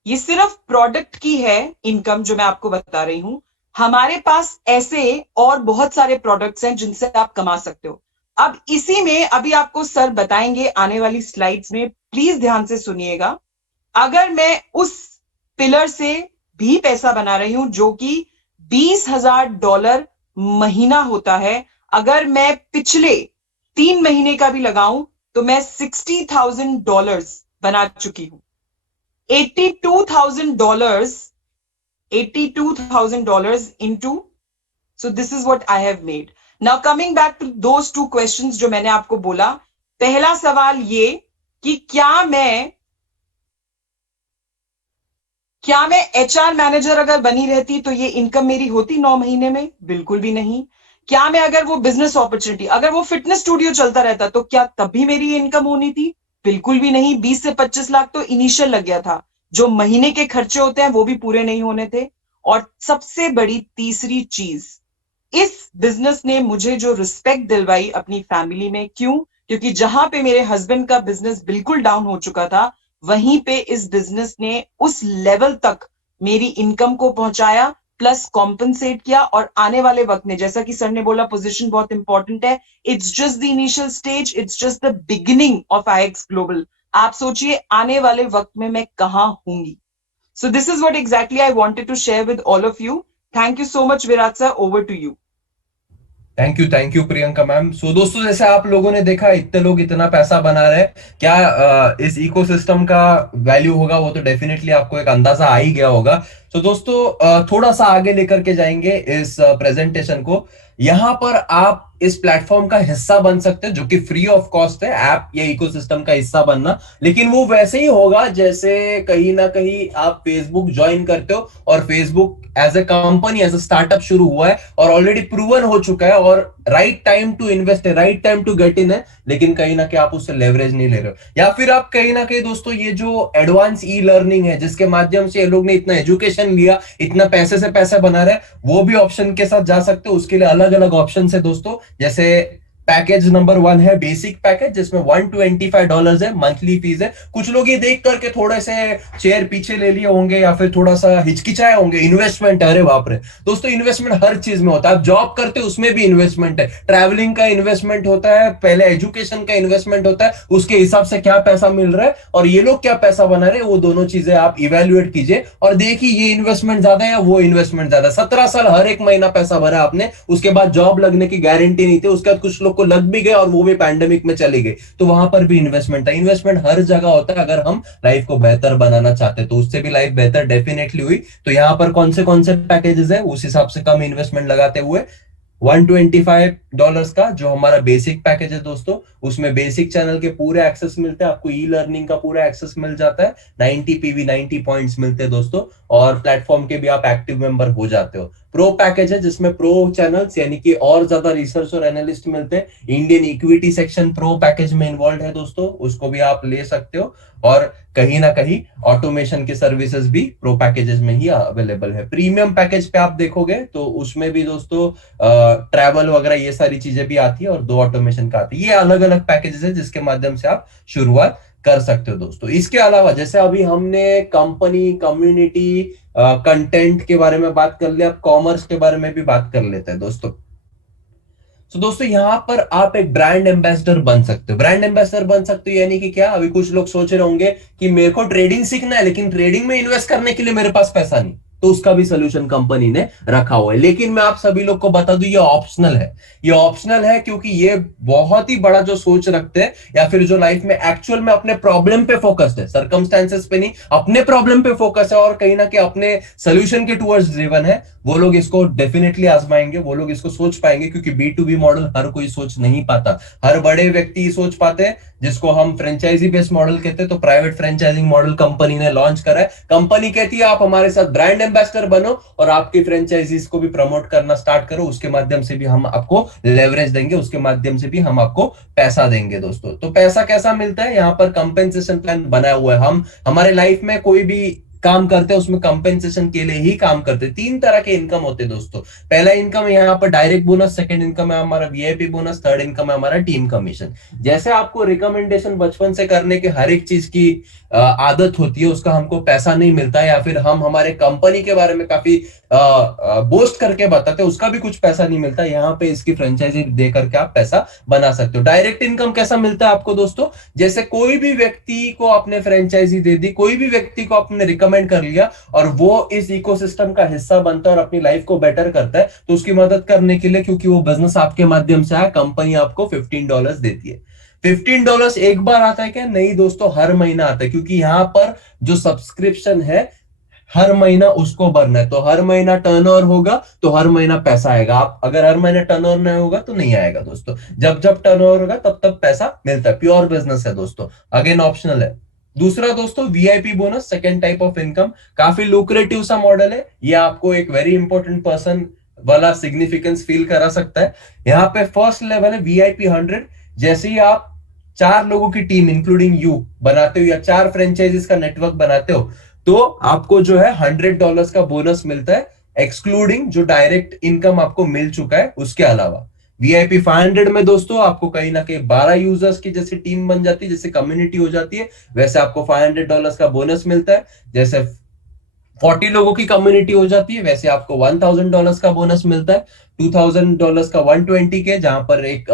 ये सिर्फ प्रोडक्ट की है इनकम जो मैं आपको बता रही हूं। हमारे पास ऐसे और बहुत सारे प्रोडक्ट्स हैं जिनसे आप कमा सकते हो। अब इसी में अभी आपको सर बताएंगे आने वाली स्लाइड्स में, प्लीज ध्यान से सुनिएगा। अगर मैं उस पिलर से भी पैसा बना रही हूं जो कि $20,000 महीना होता है, अगर मैं पिछले 3 महीने का भी लगाऊं तो मैं $60,000 बना चुकी हूं। $82,000, $82,000 into, so this is what I have made. Now coming back to those two questions जो मैंने आपको बोला, पहला सवाल ये कि क्या मैं HR मैनेजर अगर बनी रहती तो ये इनकम मेरी होती 9 महीने में? बिल्कुल भी नहीं। क्या मैं अगर वो बिजनेस अपॉर्चुनिटी, अगर वो फिटनेस स्टूडियो चलता रहता तो क्या तब भी मेरी ये इनकम होनी थी? बिल्कुल भी नहीं। 20 से 25 लाख तो इनिशियल लग गया था, जो महीने के खर्चे होते हैं वो भी पूरे नहीं होने थे। और सबसे बड़ी तीसरी चीज, इस बिजनेस ने मुझे जो रिस्पेक्ट दिलवाई अपनी फैमिली में, क्यों? क्योंकि जहां पे मेरे हस्बैंड का बिजनेस बिल्कुल डाउन हो चुका था, वहीं पे इस बिजनेस ने उस लेवल तक मेरी इनकम को पहुंचाया, प्लस कॉम्पनसेट किया। और आने वाले वक्त में, जैसा कि सर ने बोला, पोजीशन बहुत इंपॉर्टेंट है। It's just the initial stage, it's just the beginning of IX global. आप सोचिए आने वाले वक्त में मैं कहां होंगी। So this is what exactly I wanted to share with all of you. Thank you so much Virat sir, over to you. Thank you Priyanka ma'am. So दोस्तों, जैसे आप लोगों ने देखा, इतने लोग इतना पैसा बना रहे हैं, क्या इस इकोसिस्टम का वैल्यू होगा वो तो डेफिनेटली आपको एक अंदाजा आ ही गया होगा। सो दोस्तों, थोड़ा सा आगे लेकर के जाएंगे इस प्रेजेंटेशन को। यहां पर आप इस प्लेटफॉर्म का हिस्सा बन सकते हैं, जो कि फ्री ऑफ कॉस्ट है, ऐप या इकोसिस्टम का हिस्सा बनना। लेकिन वो वैसे ही होगा जैसे कहीं ना कहीं आप फेसबुक ज्वाइन करते हो और Facebook as a company, as a startup शुरू हुआ है और ऑलरेडी प्रूवन हो चुका है और राइट टाइम टू इन्वेस्ट है, right time to get in है। लेकिन कहीं ना कहीं आप उससे लेवरेज नहीं ले रहे हो, या फिर आप कहीं ना कहीं दोस्तों, ये जो एडवांस ई लर्निंग है जिसके माध्यम से ये लोग ने इतना एजुकेशन लिया, इतना पैसे से पैसा बना रहे हैं, वो भी ऑप्शन के साथ जा सकते हो। उसके लिए अलग अलग ऑप्शन है दोस्तों। जैसे पैकेज नंबर 1 है बेसिक पैकेज, जिसमें $125 है मंथली फीस है। कुछ लोग ये देख करके थोड़े से चेयर पीछे ले लिए होंगे या फिर थोड़ा सा हिचकिचाए होंगे, इन्वेस्टमेंट है, अरे बाप रे। दोस्तों, इन्वेस्टमेंट हर चीज में होता है। आप जॉब करते हो उसमें भी इन्वेस्टमेंट है, ट्रैवलिंग का इन्वेस्टमेंट होता है, पहले एजुकेशन का इन्वेस्टमेंट होता है, उसके हिसाब से क्या पैसा मिल रहा है और ये लोग क्या पैसा बना रहे हैं, वो दोनों चीजें आप इवेल्युएट कीजिए और देखिए ये इन्वेस्टमेंट ज्यादा है या वो इन्वेस्टमेंट ज्यादा। 17 साल हर एक महीना पैसा भरा आपने, उसके बाद जॉब लगने की गारंटी नहीं थी, उसके बाद कुछ लोग को लग भी गए और वो भी पैंडेमिक में चले गए, तो वहां पर भी इन्वेस्टमेंट है। इन्वेस्टमेंट हर जगह होता है। अगर हम लाइफ को बेहतर बनाना चाहते हैं तो उससे भी लाइफ बेहतर डेफिनेटली हुई। तो यहां पर कौन से पैकेजेस है, उस हिसाब से कम इन्वेस्टमेंट लगाते हुए $125 का जो हमारा बेसिक पैकेज है दोस्तों, उसमें बेसिक चैनल के पूरे एक्सेस मिलते हैं, आपको ई लर्निंग का पूरा एक्सेस मिल जाता है, 90 PV 90 पॉइंट्स मिलते हैं दोस्तों, और प्लेटफॉर्म के भी आप एक्टिव मेंबर हो जाते हो। प्रो पैकेज है जिसमें प्रो चैनल्स यानी कि और ज्यादा रिसर्च और एनालिस्ट मिलते हैं। Indian equity section pro package में इन्वॉल्व है दोस्तों, उसको भी आप ले सकते हो। और कहीं ना कहीं ऑटोमेशन की सर्विसेज भी प्रो पैकेजेस में ही अवेलेबल है। प्रीमियम पैकेज पे आप देखोगे तो उसमें भी दोस्तों ट्रैवल वगैरह ये सारी चीजें भी आती है और 2 ऑटोमेशन का आती है। ये अलग अलग पैकेजेस है जिसके माध्यम से आप शुरुआत कर सकते हो दोस्तों। इसके अलावा जैसे अभी हमने कंपनी, कम्युनिटी, कंटेंट के बारे में बात कर लिया, अब कॉमर्स के बारे में भी बात कर लेते हैं दोस्तों। तो दोस्तों, यहां पर आप एक ब्रांड एम्बेसडर बन सकते हो। ब्रांड एम्बेसडर बन सकते हो यानी कि क्या, अभी कुछ लोग सोच रहे होंगे कि मेरे को ट्रेडिंग सीखना है लेकिन ट्रेडिंग में इन्वेस्ट करने के लिए मेरे पास पैसा नहीं, तो उसका भी सोल्यूशन कंपनी ने रखा हुआ है। लेकिन मैं आप सभी लोग को बता दूं, ये ऑप्शनल है। ये ऑप्शनल है क्योंकि ये बहुत ही बड़ा जो सोच रखते हैं या फिर जो लाइफ में एक्चुअल में अपने प्रॉब्लम पे फोकस्ड है, सर्कमस्टेंसेस पे नहीं, अपने प्रॉब्लम पे फोकस है और कहीं ना कहीं अपने सोल्यूशन के टुवर्ड्स ड्रिवन है, वो लोग इसको डेफिनेटली आजमाएंगे, वो लोग इसको सोच पाएंगे। क्योंकि B2B मॉडल हर कोई सोच नहीं पाता, हर बड़े व्यक्ति सोच पाते हैं, जिसको हम फ्रेंचाइजी बेस्ड मॉडल कहते हैं। तो प्राइवेट फ्रेंचाइजिंग मॉडल कंपनी ने लॉन्च करा है। कंपनी कहती है आप हमारे साथ ब्रांड एम्बेसडर बनो और आपकी फ्रेंचाइजीज को भी प्रमोट करना स्टार्ट करो, उसके माध्यम से भी हम आपको लेवरेज देंगे, उसके माध्यम से भी हम आपको पैसा देंगे दोस्तों। तो पैसा कैसा मिलता है, यहाँ पर कंपेंसेशन प्लान बनाया हुआ है। हम हमारे लाइफ में कोई भी काम करते हैं उसमें कंपेंसेशन के लिए ही काम करते हैं। 3 तरह के इनकम होते हैं दोस्तों। पहला इनकम है यहाँ पर डायरेक्ट बोनस, सेकंड इनकम है हमारा वीआईपी बोनस, थर्ड इनकम है हमारा टीम कमीशन। जैसे आपको रिकमेंडेशन बचपन से करने के हर एक चीज की आदत होती है, उसका हमको पैसा नहीं मिलता है, या फिर हम हमारे कंपनी के बारे में काफी बोस्ट करके बताते हैं, उसका भी कुछ पैसा नहीं मिलता। यहाँ पे इसकी फ्रेंचाइजी दे करके आप पैसा बना सकते हो। डायरेक्ट इनकम कैसा मिलता है आपको दोस्तों? जैसे कोई भी व्यक्ति को आपने फ्रेंचाइजी दे दी, कोई भी व्यक्ति को आपने रिकमेंड कर लिया और वो इस इकोसिस्टम का हिस्सा बनता है और अपनी लाइफ को बेटर करता है, तो उसकी मदद करने के लिए, क्योंकि वो बिजनेस आपके माध्यम से आया, कंपनी आपको $15 देती है। $15 एक बार आता है क्या? नहीं दोस्तों, हर महीना आता है, क्योंकि यहाँ पर जो सब्सक्रिप्शन है हर महीना उसको भरना है। तो हर महीना टर्नओवर होगा तो हर महीना पैसा आएगा। आप अगर हर महीना टर्नओवर नहीं होगा तो नहीं आएगा दोस्तों। जब जब टर्नओवर होगा तब तब पैसा मिलता है। प्योर बिजनेस है दोस्तों, अगेन ऑप्शनल है। दूसरा दोस्तों VIP bonus, second type of income, काफी लुक्रेटिव सा मॉडल है। ये आपको एक वेरी इंपॉर्टेंट पर्सन वाला सिग्निफिकेंस फील करा सकता है। यहाँ पे फर्स्ट लेवल है वीआईपी 100। जैसे ही आप 4 लोगों की टीम इंक्लूडिंग यू बनाते हो या 4 फ्रेंचाइजीज का नेटवर्क बनाते हो, तो आपको जो है $100 का बोनस मिलता है, एक्सक्लूडिंग जो डायरेक्ट इनकम आपको मिल चुका है उसके अलावा। वीआईपी 500 में दोस्तों आपको कहीं ना कहीं 12 यूजर्स की जैसे टीम बन जाती है, जैसे कम्युनिटी हो जाती है, वैसे आपको $500 का बोनस मिलता है। जैसे 40 लोगों की कम्युनिटी हो जाती है, वैसे आपको $1000 का बोनस मिलता है। $2000 का 120 के, जहां पर एक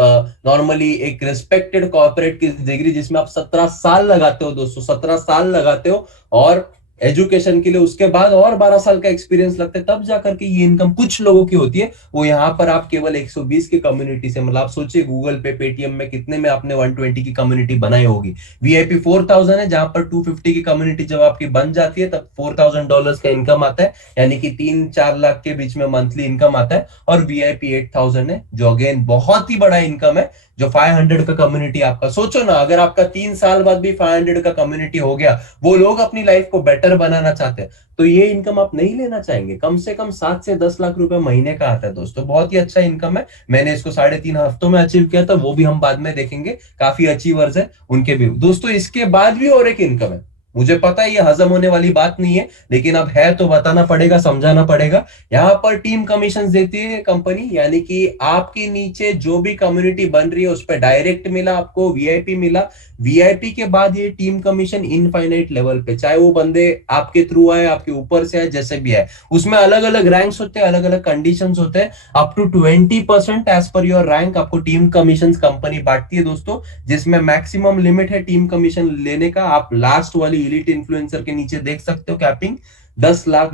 नॉर्मली एक रिस्पेक्टेड कॉर्पोरेट की डिग्री जिसमें आप 17 साल लगाते हो दोस्तों, 17 साल लगाते हो, और एजुकेशन के लिए उसके बाद और 12 साल का एक्सपीरियंस लगता है, तब जाकर के ये इनकम कुछ लोगों की होती है। वो यहाँ पर आप केवल 120 की कम्युनिटी से, मतलब आप सोचिए गूगल पे, पेटीएम में कितने में आपने 120 की कम्युनिटी बनाई होगी। वीआईपी 4000 है, जहां पर 250 की कम्युनिटी जब आपकी बन जाती है तब $4000 का इनकम आता है, यानी कि 3-4 लाख के बीच में मंथली इनकम आता है। और वीआईपी 8000 है, जो अगेन बहुत ही बड़ा इनकम है, जो 500 का कम्युनिटी आपका। सोचो ना, अगर आपका 3 साल बाद भी 500 का कम्युनिटी हो गया, वो लोग अपनी लाइफ को बेटर बनाना चाहते हैं, तो ये इनकम आप नहीं लेना चाहेंगे? कम से कम 7 से 10 लाख रुपए महीने का आता है दोस्तों, बहुत ही अच्छा इनकम है। मैंने इसको 3.5 हफ्तों में अचीव किया था, वो भी हम बाद में देखेंगे। काफी अचीवर्स है उनके भी दोस्तों। इसके बाद भी और एक इनकम है, मुझे पता है ये हजम होने वाली बात नहीं है, लेकिन अब है तो बताना पड़ेगा, समझाना पड़ेगा। यहाँ पर टीम कमीशन देती है कंपनी, यानी कि आपके नीचे जो भी कम्युनिटी बन रही है उस पर डायरेक्ट मिला आपको, वीआईपी मिला। वीआईपी के बाद ये टीम कमीशन इनफाइनाइट लेवल पे, चाहे वो बंदे आपके थ्रू आए, आपके ऊपर से आए, जैसे भी आए, उसमें अलग अलग रैंक्स होते हैं, अलग अलग कंडीशन होते हैं। Up to 20% as per your rank आपको टीम कमीशन कंपनी बांटती है दोस्तों, जिसमें मैक्सिमम लिमिट है टीम कमीशन लेने का। आप लास्ट वाली एलीट इन्फ्लुएंसर के नीचे देख सकते हो कैपिंग $10 लाख,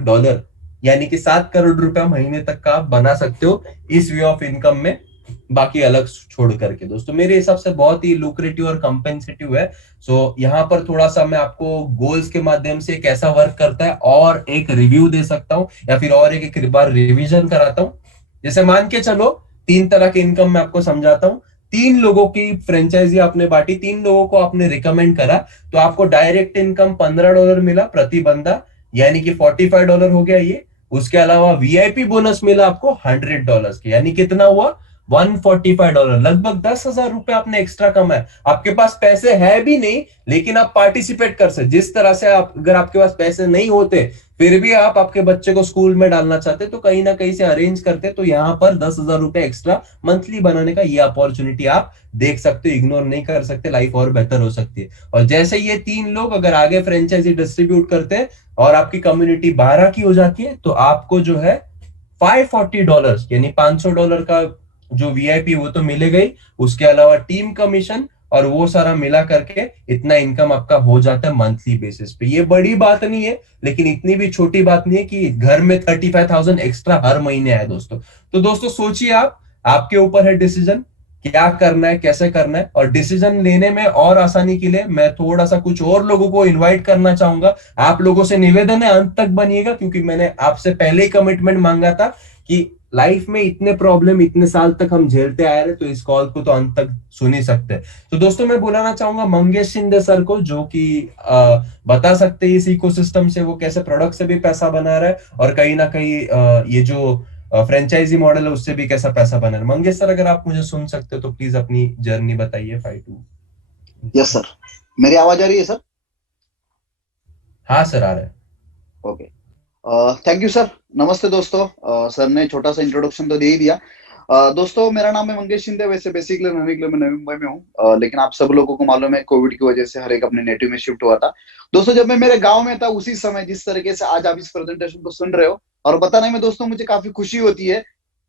यानी कि 7 करोड़ रुपया महीने तक का आप बना सकते हो इस वे ऑफ इनकम में, बाकी अलग छोड़ करके दोस्तों। मेरे हिसाब से बहुत ही लुक्रेटिव और कंपेंसेटिव है। सो यहाँ पर थोड़ा सा मैं आपको गोल्स के माध्यम से कैसा वर्क करता है और एक रिव्यू दे सकता हूँ, या फिर और एक बार रिवीजन कराता हूँ। जैसे मान के चलो 3 तरह के इनकम मैं आपको समझाता हूँ। 3 लोगों की फ्रेंचाइजी आपने बांटी, 3 लोगों को आपने रिकमेंड करा, तो आपको डायरेक्ट इनकम $15 मिला प्रति बंदा, यानी कि $45 हो गया ये। उसके अलावा वीआईपी बोनस मिला आपको $100 के, यानी कितना हुआ $145, लगभग $10,000 आपने एक्स्ट्रा कमाया। आपके पास पैसे है भी नहीं, लेकिन आप पार्टिसिपेट कर सकते। जिस तरह से आप, अगर आपके पास पैसे नहीं होते फिर भी आप आपके बच्चे को स्कूल में डालना चाहते तो कहीं ना कहीं से अरेंज करते, तो यहाँ पर $10,000 एक्स्ट्रा मंथली बनाने का ये अपॉर्चुनिटी आप देख सकते हो, इग्नोर नहीं कर सकते, लाइफ और बेहतर हो सकती है। और जैसे ये 3 लोग अगर आगे फ्रेंचाइजी डिस्ट्रीब्यूट करते हैं और आपकी कम्युनिटी 12 की हो जाती है, तो आपको जो है $540 यानी $500 का जो वीआईपी वो तो मिलेगा ही, उसके अलावा टीम कमीशन और वो सारा मिला करके इतना इनकम आपका हो जाता है मंथली बेसिस पे। ये बड़ी बात नहीं है, लेकिन इतनी भी छोटी बात नहीं है कि घर में 35,000 एक्स्ट्रा हर महीने आए दोस्तों। तो दोस्तों सोचिए, आप, आपके ऊपर है डिसीजन क्या करना है, कैसे करना है। और डिसीजन लेने में और आसानी के लिए मैं थोड़ा सा कुछ और लोगों को इनवाइट करना चाहूंगा। आप लोगों से निवेदन है अंत तक बनिएगा, क्योंकि मैंने आपसे पहले ही कमिटमेंट मांगा था कि लाइफ में इतने प्रॉब्लम इतने साल तक हम झेलते आए रहे, तो इस कॉल को तो अंत तक सुन ही सकते हैं। तो दोस्तों मैं बुलाना चाहूंगा मंगेश शिंदे सर को, जो कि बता सकते हैं इस इकोसिस्टम से वो कैसे प्रोडक्ट से भी पैसा बना रहा है और कहीं ना कहीं ये जो फ्रेंचाइजी मॉडल है उससे भी कैसा पैसा बना रहा है। मंगेश सर, अगर आप मुझे सुन सकते हो तो प्लीज अपनी जर्नी बताइए। 5-2। यस सर, मेरी आवाज आ रही है सर? हाँ सर, आ रहा है। Okay, thank you sir. नमस्ते दोस्तों। सर ने छोटा सा इंट्रोडक्शन तो दे ही दिया। दोस्तों, मेरा नाम है मंगेश शिंदे। वैसे बेसिकली मैं नवी मुंबई में हूँ, लेकिन आप सब लोगों को मालूम है कोविड की वजह से हर एक अपने नेटिव में शिफ्ट हुआ था। दोस्तों, जब मैं मेरे गांव में था उसी समय जिस तरीके से आज आप इस प्रेजेंटेशन को सुन रहे हो और बताने में दोस्तों मुझे काफी खुशी होती है,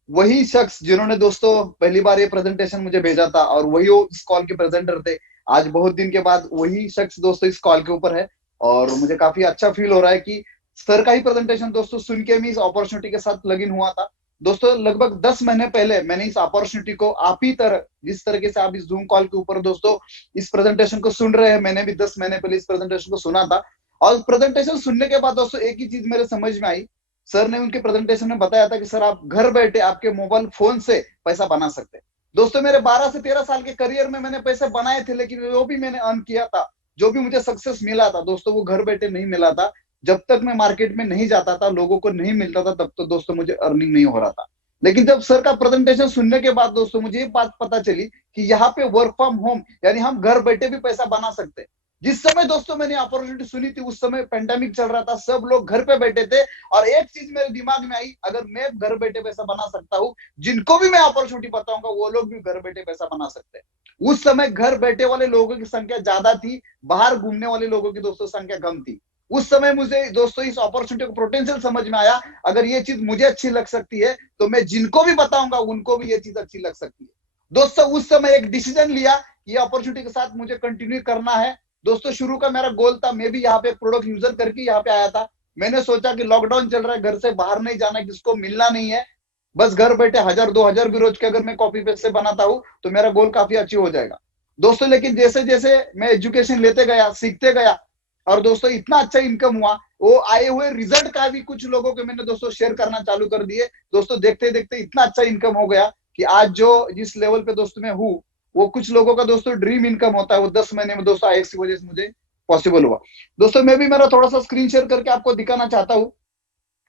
वही शख्स जिन्होंने दोस्तों पहली बार ये प्रेजेंटेशन मुझे भेजा था और वही वो इस कॉल के प्रेजेंटर थे, आज बहुत दिन के बाद वही शख्स दोस्तों इस कॉल के ऊपर है। और मुझे काफी अच्छा फील हो रहा है कि सर का ही प्रेजेंटेशन दोस्तों सुन के मैं इस अपॉर्चुनिटी के साथ लग इन हुआ था। दोस्तों, लगभग 10 महीने पहले मैंने इस अपॉर्चुनिटी को आप ही तरह, जिस तरीके से आप इस जूम कॉल के ऊपर दोस्तों इस प्रेजेंटेशन को सुन रहे हैं, मैंने भी 10 महीने पहले इस प्रेजेंटेशन को सुना था। और प्रेजेंटेशन सुनने के बाद दोस्तों एक ही चीज मेरे समझ में आई। सर ने उनके प्रेजेंटेशन में बताया था कि सर आप घर बैठे आपके मोबाइल फोन से पैसा बना सकते हैं। दोस्तों, मेरे 12 से 13 साल के करियर में मैंने पैसे बनाए थे, लेकिन जो भी मैंने अर्न किया था, जो भी मुझे सक्सेस मिला था दोस्तों, वो घर बैठे नहीं मिला था। जब तक मैं मार्केट में नहीं जाता था, लोगों को नहीं मिलता था, तब तो दोस्तों मुझे अर्निंग नहीं हो रहा था। लेकिन जब सर का प्रेजेंटेशन सुनने के बाद दोस्तों मुझे ये बात पता चली कि यहाँ पे वर्क फ्रॉम होम यानी हम घर बैठे भी पैसा बना सकते हैं। जिस समय दोस्तों मैंने अपॉर्चुनिटी सुनी थी उस समय पेंडेमिक चल रहा था, सब लोग घर पे बैठे थे और एक चीज मेरे दिमाग में आई, अगर मैं घर बैठे पैसा बना सकता हूँ, जिनको भी मैं अपॉर्चुनिटी बताऊंगा वो लोग भी घर बैठे पैसा बना सकते हैं। उस समय घर बैठे वाले लोगों की संख्या ज्यादा थी, बाहर घूमने वाले लोगों की दोस्तों संख्या कम थी। उस समय मुझे दोस्तों इस अपॉर्चुनिटी को पोटेंशियल समझ में आया, अगर ये चीज मुझे अच्छी लग सकती है तो मैं जिनको भी बताऊंगा उनको भी ये चीज अच्छी लग सकती है। दोस्तों, उस समय एक डिसीजन लिया, ये अपॉर्चुनिटी के साथ मुझे कंटिन्यू करना है। दोस्तों, शुरू का मेरा गोल था, मैं भी यहाँ पे प्रोडक्ट यूजर करके यहाँ पे आया था। मैंने सोचा कि लॉकडाउन चल रहा है, घर से बाहर नहीं जाना, किसको मिलना नहीं है, बस घर बैठे 1000-2000 भी रोज के अगर मैं कॉपी पेस्ट से बनाता हूँ तो मेरा गोल काफी अचीव हो जाएगा। दोस्तों, लेकिन जैसे जैसे मैं एजुकेशन लेते गया, सीखते गया और दोस्तों इतना अच्छा इनकम हुआ, वो आए हुए रिजल्ट का भी कुछ लोगों के मैंने दोस्तों शेयर करना चालू कर दिए। दोस्तों, देखते देखते इतना अच्छा इनकम हो गया कि आज जो जिस लेवल पे दोस्तों मैं हूँ, वो कुछ लोगों का दोस्तों ड्रीम इनकम होता है, वो 10 महीने में दोस्तों आईएक्स की वजह से मुझे पॉसिबल हुआ। दोस्तों, मैं भी मेरा थोड़ा सा स्क्रीन शेयर करके आपको दिखाना चाहता हूँ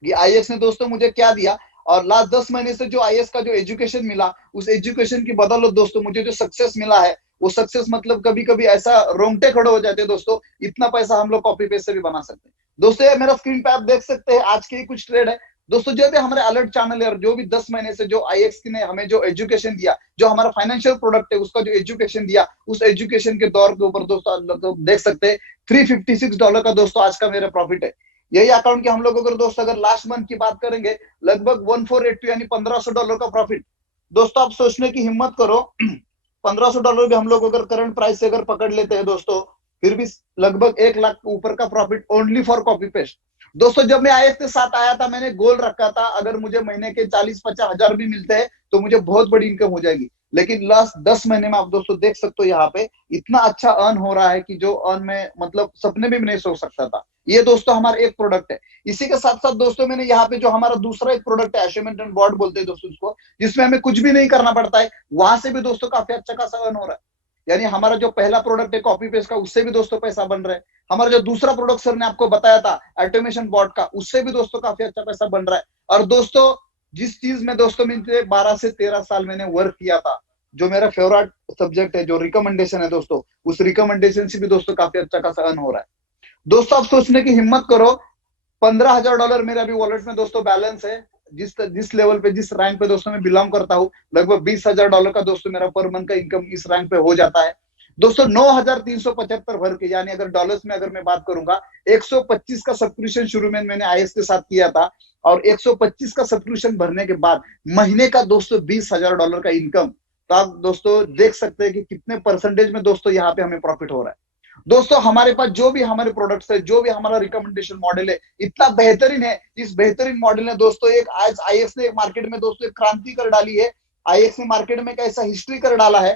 कि आईएएस ने दोस्तों मुझे क्या दिया। और लास्ट 10 महीने से जो आईएएस का जो एजुकेशन मिला, उस एजुकेशन की बदौलत दोस्तों मुझे जो सक्सेस मिला है, वो सक्सेस मतलब कभी कभी ऐसा रोंगटे खड़े हो जाते हैं दोस्तों, इतना पैसा हम लोग कॉपी पेस्ट से भी बना सकते हैं। दोस्तों, ये मेरा स्क्रीन पे आप देख सकते हैं, आज के ही कुछ ट्रेड है। दोस्तों, जो भी हमारे अलर्ट चैनल है और जो भी 10 महीने से जो आईएक्स ने हमें जो एजुकेशन दिया, जो हमारा फाइनेंशियल प्रोडक्ट है उसका जो एजुकेशन दिया, उस एजुकेशन के दौर के ऊपर दोस्तों देख सकते हैं $356 का दोस्तों आज का मेरा प्रॉफिट है। यही अकाउंट के हम लोग अगर दोस्तों अगर लास्ट मंथ की बात करेंगे, लगभग 1482 यानी $1500 का प्रॉफिट। दोस्तों, आप सोचने की हिम्मत करो, $1500 भी हम लोग अगर करंट प्राइस से अगर पकड़ लेते हैं दोस्तों, फिर भी लगभग 1 लाख के ऊपर का profit only for copy paste. दोस्तों, जब मैं आईएएस के साथ आया था, मैंने गोल रखा था अगर मुझे महीने के 40-50 हजार भी मिलते हैं तो मुझे बहुत बड़ी इनकम हो जाएगी। लेकिन लास्ट 10 महीने में आप दोस्तों देख सकते हो, यहाँ पे इतना अच्छा अर्न हो रहा है कि जो अर्न में मतलब सपने में भी नहीं सोच सकता था। ये दोस्तों हमारा एक प्रोडक्ट है। इसी के साथ साथ दोस्तों मैंने यहाँ पे जो हमारा दूसरा एक प्रोडक्ट है, अचीवमेंट बोर्ड बोलते हैं दोस्तों उसको, जिसमें हमें कुछ भी नहीं करना पड़ता है, वहां से भी दोस्तों काफी अच्छा खासा अर्न हो रहा है। यानी हमारा जो पहला प्रोडक्ट है कॉपी पेस्ट का, उससे भी दोस्तों पैसा बन रहा है। हमारा जो दूसरा प्रोडक्ट सर ने आपको बताया था ऑटोमेशन बॉट का, उससे भी दोस्तों काफी अच्छा पैसा बन रहा है। और दोस्तों, जिस चीज में दोस्तों मैंने 12 से 13 साल मैंने वर्क किया था, जो मेरा फेवरेट सब्जेक्ट है, जो रिकमेंडेशन है दोस्तों, उस रिकमेंडेशन से भी दोस्तों काफी अच्छा खासा अर्न हो रहा है। दोस्तों, आप सोचने की हिम्मत करो, $15,000 मेरे अभी वॉलेट में दोस्तों बैलेंस है। जिस लेवल पे, जिस रैंक पे दोस्तों मैं बिलोंग करता हूँ, लगभग $20,000 का दोस्तों मेरा पर मंथ का इनकम इस रैंक पे हो जाता है। दोस्तों, 9,375 भर के, यानी अगर डॉलर्स में अगर मैं बात करूंगा, 125 का सब्सक्रिप्शन शुरू में मैंने आईएएस के साथ किया था, और 125 का सब्सक्रिप्शन भरने के बाद महीने का दोस्तों $20,000 का इनकम। तो आप दोस्तों देख सकते हैं कि कितने परसेंटेज में दोस्तों यहाँ पे हमें प्रॉफिट हो रहा है। दोस्तों, हमारे पास जो भी हमारे प्रोडक्ट्स है, जो भी हमारा रिकमेंडेशन मॉडल है, इतना बेहतरीन है। इस बेहतरीन मॉडल ने दोस्तों एक आज आईएएस ने मार्केट में दोस्तों एक क्रांति कर डाली है। आईएएस ने मार्केट में एक ऐसा हिस्ट्री कर डाला है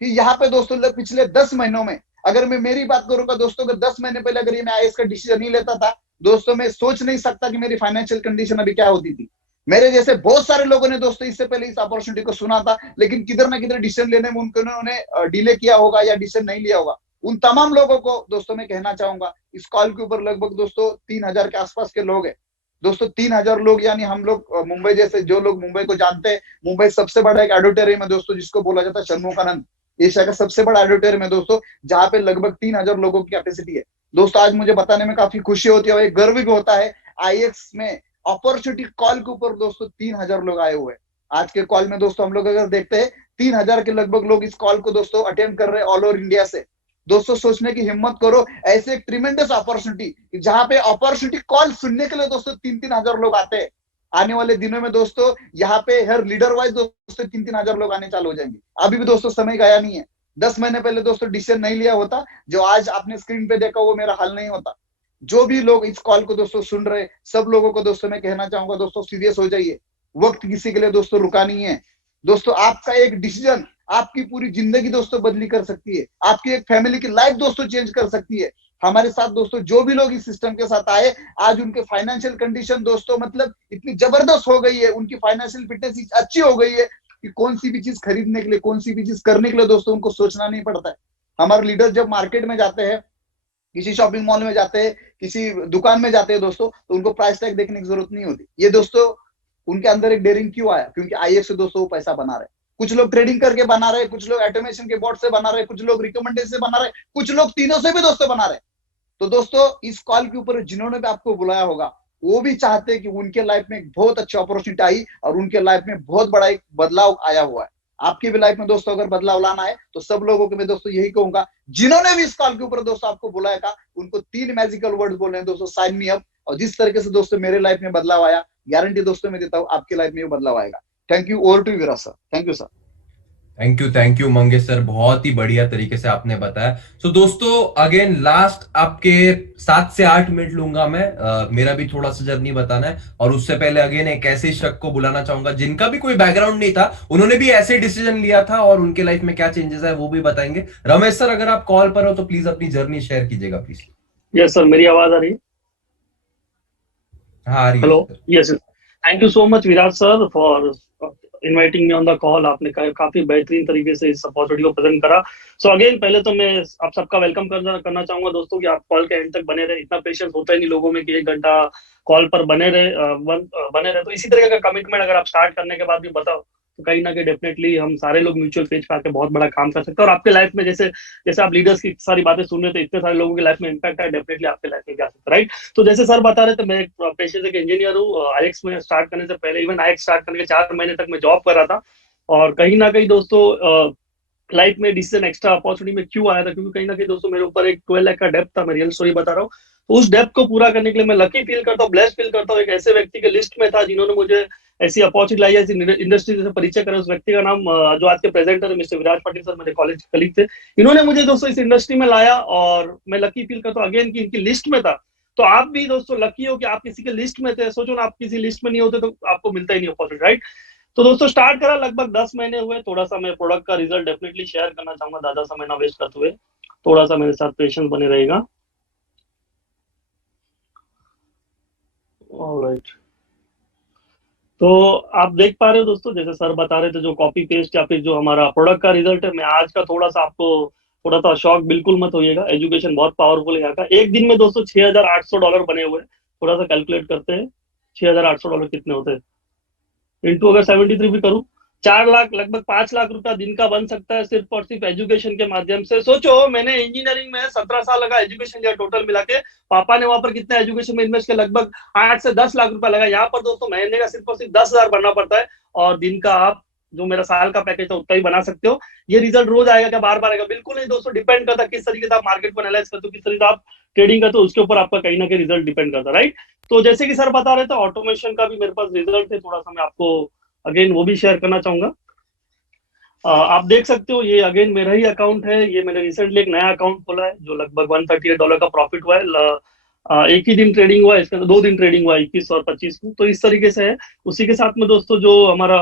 कि यहाँ पे दोस्तों पिछले 10 महीनों में, अगर मैं मेरी बात करूंगा दोस्तों, अगर 10 महीने पहले अगर ये मैं आईएएस का डिसीजन नहीं लेता था दोस्तों, मैं सोच नहीं सकता कि मेरी फाइनेंशियल कंडीशन अभी क्या होती थी। मेरे जैसे बहुत सारे लोगों ने दोस्तों इससे पहले इस अपॉर्चुनिटी को सुना था, लेकिन किधर ना किधर डिसीजन लेने में उन्होंने डिले किया होगा या डिसीजन नहीं लिया होगा। उन तमाम लोगों को दोस्तों मैं कहना चाहूंगा, इस कॉल के ऊपर लगभग दोस्तों 3000 के आसपास के लोग हैं। दोस्तों 3000 लोग, यानी हम लोग मुंबई जैसे, जो लोग मुंबई को जानते हैं, मुंबई सबसे बड़ा एक ऑडिटोरियम है दोस्तों, जिसको बोला जाता है षणमुखानंद, एशिया का सबसे बड़ा ऑडिटोरियम है दोस्तों, जहाँ पे लगभग 3000 लोगों की कैपेसिटी है। दोस्तों, आज मुझे बताने में काफी खुशी होती है और एक गर्व भी होता है, आईएक्स में अपॉर्चुनिटी कॉल के ऊपर दोस्तों 3000 लोग आए हुए हैं। आज के कॉल में दोस्तों हम लोग अगर देखते हैं 3000 के लगभग लोग इस कॉल को दोस्तों अटेंड कर रहे हैं ऑल ओवर इंडिया से। दोस्तों सोचने की हिम्मत करो, ऐसे एक ट्रिमेंडस अपॉर्चुनिटी जहां पे अपॉर्चुनिटी कॉल सुनने के लिए दोस्तों 3-3 हजार लोग आते हैं। आने वाले दिनों में दोस्तों यहाँ पे हर लीडर वाइज दोस्तों 3-3 हजार लोग आने चालू हो जाएंगे। अभी भी दोस्तों समय गया नहीं है। 10 महीने पहले दोस्तों डिसीजन नहीं लिया होता, जो आज आपने स्क्रीन पे देखा वो मेरा हल नहीं होता। जो भी लोग इस कॉल को दोस्तों सुन रहे, सब लोगों को दोस्तों मैं कहना चाहूंगा दोस्तों सीरियस हो जाइए। वक्त किसी के लिए दोस्तों रुका नहीं है। दोस्तों आपका एक डिसीजन आपकी पूरी जिंदगी दोस्तों बदली कर सकती है, आपकी एक फैमिली की लाइफ दोस्तों चेंज कर सकती है। हमारे साथ दोस्तों जो भी लोग इस सिस्टम के साथ आए, आज उनके फाइनेंशियल कंडीशन दोस्तों मतलब इतनी जबरदस्त हो गई है, उनकी फाइनेंशियल फिटनेस अच्छी हो गई है कि कौन सी भी चीज खरीदने के लिए, कौन सी भी चीज करने के लिए दोस्तों उनको सोचना नहीं पड़ता है। हमारे लीडर जब मार्केट में जाते हैं, किसी शॉपिंग मॉल में जाते हैं, किसी दुकान में जाते हैं दोस्तों, तो उनको प्राइस टैग देखने की जरूरत नहीं होती। ये दोस्तों उनके अंदर एक डेयरिंग क्यों आया? क्योंकि आईएक्स से दोस्तों वो पैसा बना रहे। कुछ लोग ट्रेडिंग करके बना रहे, कुछ लोग ऑटोमेशन के बोर्ड से बना रहे, कुछ लोग रिकमेंडेशन से बना रहे, कुछ लोग तीनों से भी दोस्तों बना रहे। तो दोस्तों इस कॉल के ऊपर जिन्होंने भी आपको बुलाया होगा, वो भी चाहते हैं कि उनके लाइफ में एक बहुत अच्छी अपॉर्चुनिटी आई और उनके लाइफ में बहुत बड़ा एक बदलाव आया हुआ है। आपकी भी लाइफ में दोस्तों अगर बदलाव लाना है तो सब लोगों को मैं दोस्तों यही कहूंगा, जिन्होंने भी इस कॉल के ऊपर दोस्तों आपको बुलाया था, उनको 3 मैजिकल वर्ड्स बोले हैं दोस्तों, साइन मी अप। और जिस तरीके से दोस्तों मेरे लाइफ में बदलाव आया, गारंटी दोस्तों मैं देता हूँ आपकी लाइफ में भी बदलाव आएगा। Thank you. Over to you Viraj sir. Thank you sir. Thank you Mangesh sir, बहुत ही बढ़िया तरीके से आपने बताया। सो दोस्तों अगेन लास्ट आपके 7 से 8 मिनट लूंगा मैं, मेरा भी थोड़ा सा जर्नी बताना है। और उससे पहले अगेन एक ऐसे शख्स को बुलाना चाहूंगा जिनका भी कोई बैकग्राउंड नहीं था, उन्होंने भी ऐसे डिसीजन लिया था और उनके लाइफ में क्या चेंजेस है वो भी बताएंगे। रमेश सर अगर आप कॉल पर हो तो प्लीज अपनी जर्नी शेयर कीजिएगा प्लीज। यस सर, मेरी आवाज आ रही है? हाँ आ रही है। Hello, yes. Thank you so much Viraj sir for inviting me on the call. आपने काफी बेहतरीन तरीके से इस अपॉर्चुनिटी को प्रेजेंट करा। सो अगेन पहले तो मैं आप सबका वेलकम करना चाहूंगा दोस्तों कि आप कॉल के एंड तक बने रहे। इतना पेशेंस होता ही नहीं लोगों में कि 1 घंटा कॉल पर बने रहे। तो इसी तरह का कमिटमेंट अगर आप स्टार्ट करने के बाद भी बताओ तो कहीं ना कहीं डेफिनेटली हम सारे लोग म्यूचुअल पेज पे आके बहुत बड़ा काम कर सकते हैं। और आपके लाइफ में जैसे आप लीडर्स की सारी बातें सुन रहे थे, इतने सारे लोगों की लाइफ में इम्पैक्ट है, डेफिनेटली आपके लाइफ में जा सकता है, राइट? तो जैसे सर बता रहे थे, मैं एक पेशे से इंजीनियर हूँ। आईएक्स में स्टार्ट करने से पहले, इवन आईएक्स स्टार्ट करने के 4 महीने तक मैं जॉब कर रहा था। और कहीं ना कहीं दोस्तों लाइफ में डिसीजन एक्स्ट्रा अपॉर्चुनिटी में क्यों आया था, क्योंकि कहीं ना कहीं दोस्तों मेरे ऊपर एक 12 लाख का डेप्थ था। मैं रियल स्टोरी बता रहा हूँ। तो उस डेप्थ को पूरा करने के लिए मैं लकी फील करता हूँ, ब्लेस्ड फील करता हूँ। एक ऐसे व्यक्ति के लिस्ट में था जिन्होंने मुझे ऐसी अपॉर्चुनिटी लाई, ऐसी इंडस्ट्री से परिचय करा। उस व्यक्ति का नाम जो आज के प्रेजेंटर है मिस्टर विराज पाटिल सर, मेरे कॉलेज कलीग थे। इन्होंने मुझे दोस्तों इस इंडस्ट्री में लाया और मैं लकी फील करता हूँ अगेन कि इनकी लिस्ट में था। तो आप भी दोस्तों लकी हो कि आप किसी के लिस्ट में थे। सोचो ना, आप किसी लिस्ट में नहीं होते तो आपको मिलता ही नहीं अपॉर्चुनिटी, राइट? तो दोस्तों स्टार्ट करा, लगभग 10 महीने हुए। थोड़ा सा मैं प्रोडक्ट का रिजल्ट डेफिनेटली शेयर करना चाहूंगा, ज्यादा समय ना वेस्ट करते हुए। थोड़ा सा मेरे साथ पेशेंस बने रहेगा। ऑलराइट, तो आप देख पा रहे हो दोस्तों, जैसे सर बता रहे थे, जो कॉपी पेस्ट या फिर जो हमारा प्रोडक्ट का रिजल्ट है। मैं आज का थोड़ा सा आपको थोड़ा सा शॉक बिल्कुल मत होइएगा। एजुकेशन बहुत पावरफुल है यहाँ का। एक दिन में दोस्तों $6,800 बने हुए हैं। थोड़ा सा कैलकुलेट करते हैं, $6,800 कितने होते हैं इंटू अगर 73 भी करूं, 4 लाख, लगभग 5 लाख रुपया दिन का बन सकता है सिर्फ और सिर्फ एजुकेशन के माध्यम से। सोचो, मैंने इंजीनियरिंग में 17 साल लगा एजुकेशन लिया टोटल मिला के। पापा ने वहां पर कितना एजुकेशन में इन्वेस्ट किया, लगभग 8 से 10 लाख रुपया लगा। यहाँ पर दोस्तों महीने का सिर्फ और सिर्फ 10,000 भरना पड़ता है और दिन का आप जो मेरा साल का पैकेज है उतना ही बना सकते हो। ये रिजल्ट रोज आएगा क्या, बार बार आएगा? बिल्कुल नहीं दोस्तों, डिपेंड करता है किस तरीके से आप मार्केट को एनालाइज करते हो, किस तरीके से आप ट्रेडिंग करते हो, उसके ऊपर आपका कहीं ना कहीं रिजल्ट डिपेंड करता है, राइट? तो जैसे कि सर बता रहे थे, ऑटोमेशन का भी मेरे पास रिजल्ट है। थोड़ा सा मैं आपको अगेन वो भी शेयर करना चाहूंगा। आप देख सकते हो, ये अगेन मेरा ही अकाउंट है। ये मैंने रिसेंटली एक नया अकाउंट खोला है जो लगभग $138 का प्रॉफिट हुआ है। एक ही दिन ट्रेडिंग हुआ है, इसके अंदर 2 दिन ट्रेडिंग हुआ है, 21 और 25 को। तो इस तरीके से है। उसी के साथ में दोस्तों जो हमारा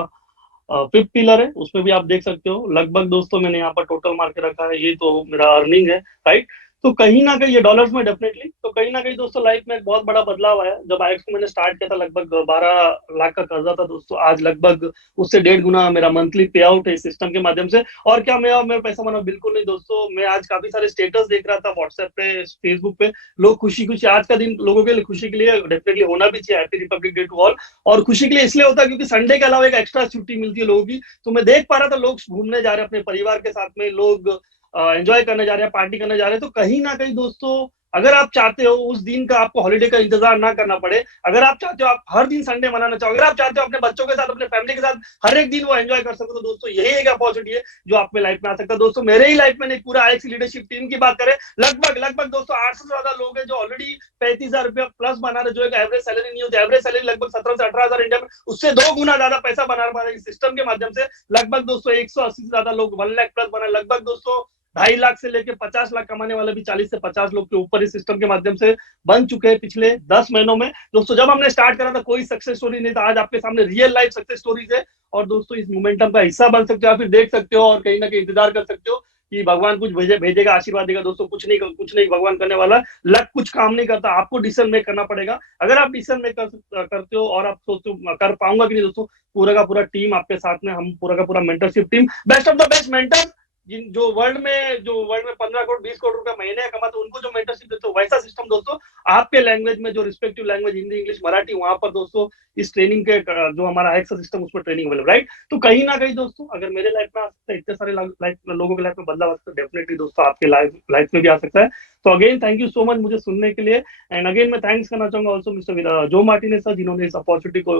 5th पिलर है, उसमें भी आप देख सकते हो लगभग दोस्तों मैंने यहाँ पर टोटल मार के रखा है। ये तो मेरा अर्निंग है, राइट? तो कहीं ना कहीं ये डॉलर्स में डेफिनेटली, तो कहीं ना कहीं दोस्तों लाइफ में एक बहुत बड़ा बदलाव आया। जब आईएक्स को मैंने स्टार्ट किया था, लगभग 12 लाख का कर्जा था दोस्तों। आज लगभग उससे 1.5 गुना मेरा मंथली पे आउट है इस सिस्टम के माध्यम से। और क्या मैं पैसा बना? बिल्कुल नहीं दोस्तों। मैं आज काफी सारे स्टेटस देख रहा था व्हाट्सएप पे, फेसबुक पे, लोग खुशी खुशी, आज का दिन लोगों के लिए खुशी के लिए डेफिनेटली होना भी चाहिए। Happy republic day to all. और खुशी के लिए इसलिए होता है क्योंकि संडे के अलावा एक एक्स्ट्रा छुट्टी मिलती है लोगों की। तो मैं देख पा रहा था लोग घूमने जा रहे हैं अपने परिवार के साथ में, लोग एंजॉय करने जा रहे हैं, पार्टी करने जा रहे हैं। तो कहीं ना कहीं दोस्तों अगर आप चाहते हो उस दिन का आपको हॉलीडे का इंतजार ना करना पड़े, अगर आप चाहते हो आप हर दिन संडे मनाना चाहो, अगर आप चाहते हो अपने बच्चों के साथ अपने फैमिली के साथ हर एक दिन वो एंजॉय कर सको, तो दोस्तों यही एक अपॉर्चुनिटी है जो आपके लाइफ में आ सकता है। दोस्तों मेरे ही लाइफ में एक पूरा आईएक्स लीडरशिप टीम की बात करें, लगभग दोस्तों 800 से ज्यादा लोग हैं जो ऑलरेडी 35,000 रुपया प्लस बना रहे, जो एक एवरेज सैलरी नहीं होती। एवरेज सैलरी लगभग 17 से 18,000 इंडिया में, उससे 2 गुना ज्यादा पैसा बना रहे सिस्टम के माध्यम से। लगभग दोस्तों 180 से ज्यादा लोग 1 लाख प्लस बना, लगभग दोस्तों 2.5 लाख से लेकर 50 लाख कमाने वाले भी 40 से 50 लोग के ऊपर इस सिस्टम के माध्यम से बन चुके हैं पिछले 10 महीनों में। दोस्तों जब हमने स्टार्ट करा था कोई सक्सेस स्टोरी नहीं था, आज आपके सामने रियल लाइफ सक्सेस स्टोरीज है। और दोस्तों इस मोमेंटम का हिस्सा बन सकते हो, या फिर देख सकते हो और कहीं ना कहीं इंतजार कर सकते हो कि भगवान कुछ भेजेगा, आशीर्वाद देगा। दोस्तों कुछ नहीं भगवान करने वाला, लक कुछ काम नहीं करता, आपको डिसीजन मेक करना पड़ेगा। अगर आप डिसीजन मेक करते हो और आप सोचते हो कर पाऊंगा कि नहीं, दोस्तों पूरा का पूरा टीम आपके साथ में, हम पूरा का पूरा mentorship team, best of the best mentor जो वर्ल्ड में 15 करोड़ 20 करोड़ रुपया महीने कमाते, उनको जो मेंटरशिप देते हो वैसा सिस्टम दोस्तों आपके लैंग्वेज में, जो respective language Hindi English Marathi, वहां पर दोस्तों इस ट्रेनिंग के जो हमारा आईएक्स सिस्टम उसमें ट्रेनिंग अवेलेबल, राइट। तो कहीं ना कहीं दोस्तों अगर मेरे लाइफ में आ सकता है, इतने सारे लोगों के लाइफ में बदलाव आ सकता है, डेफिनेटली दोस्तों आपके लाइफ में भी आ सकता है। तो again thank you so much मुझे सुनने के लिए। एंड अगेन मैं थैंक्स करना चाहूंगा ऑल्सो मिस्टर जो मार्टिनेज सर, जिन्होंने इस अपॉर्चुनिटी को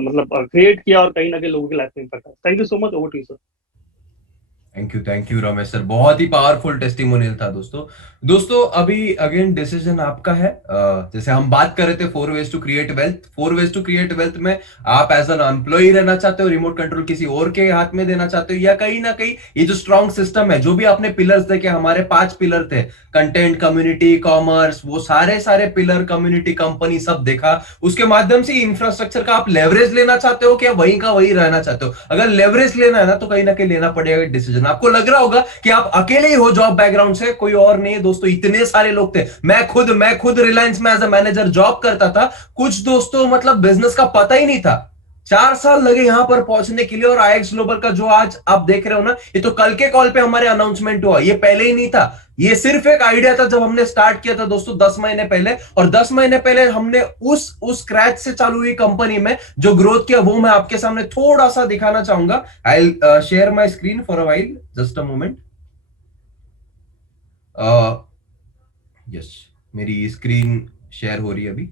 मतलब क्रिएट किया और कहीं ना कहीं लोगों की लाइफ में इम्पैक्ट आया। Thank you so much, over to you sir. Thank you Ramesh sir, बहुत ही पावरफुल टेस्टिमोनियल था दोस्तों अभी अगेन डिसीजन आपका है। जैसे हम बात कर रहे थे 4 ways to create wealth, 4 ways to create wealth में आप एज एन एम्प्लॉय रहना चाहते हो, रिमोट कंट्रोल किसी और के हाथ में देना चाहते हो, या कहीं ना कहीं ये जो स्ट्रॉन्ग सिस्टम है, जो भी आपने पिलर्स देखे, हमारे 5 पिलर थे, कंटेंट, कम्युनिटी, कॉमर्स, वो सारे पिलर, कम्युनिटी, कंपनी, सब देखा। उसके माध्यम से इंफ्रास्ट्रक्चर का आप लेवरेज लेना चाहते हो, क्या वहीं का वहीं रहना चाहते हो? अगर लेवरेज लेना है ना, तो कहीं ना कहीं लेना पड़ेगा डिसीजन। आपको लग रहा होगा कि आप अकेले ही हो जॉब बैकग्राउंड से, कोई और नहीं दोस्तों, इतने सारे लोग थे। मैं खुद रिलायंस में एज अ मैनेजर जॉब करता था। कुछ दोस्तों मतलब बिजनेस का पता ही नहीं था, 4 साल लगे यहां पर पहुंचने के लिए। और आईएक्स ग्लोबल का जो आज आप देख रहे हो ना, ये तो कल के कॉल पे हमारे अनाउंसमेंट हुआ, ये पहले ही नहीं था। ये सिर्फ एक आइडिया था जब हमने स्टार्ट किया था दोस्तों 10 महीने पहले। और 10 महीने पहले हमने उस स्क्रैच से चालू हुई कंपनी में जो ग्रोथ किया, वो मैं आपके सामने थोड़ा सा दिखाना चाहूंगा। I share my screen for a while, just a moment. Yes, मेरी स्क्रीन शेयर हो रही है अभी।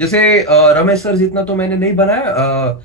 जैसे रमेश सर जितना तो मैंने नहीं बनाया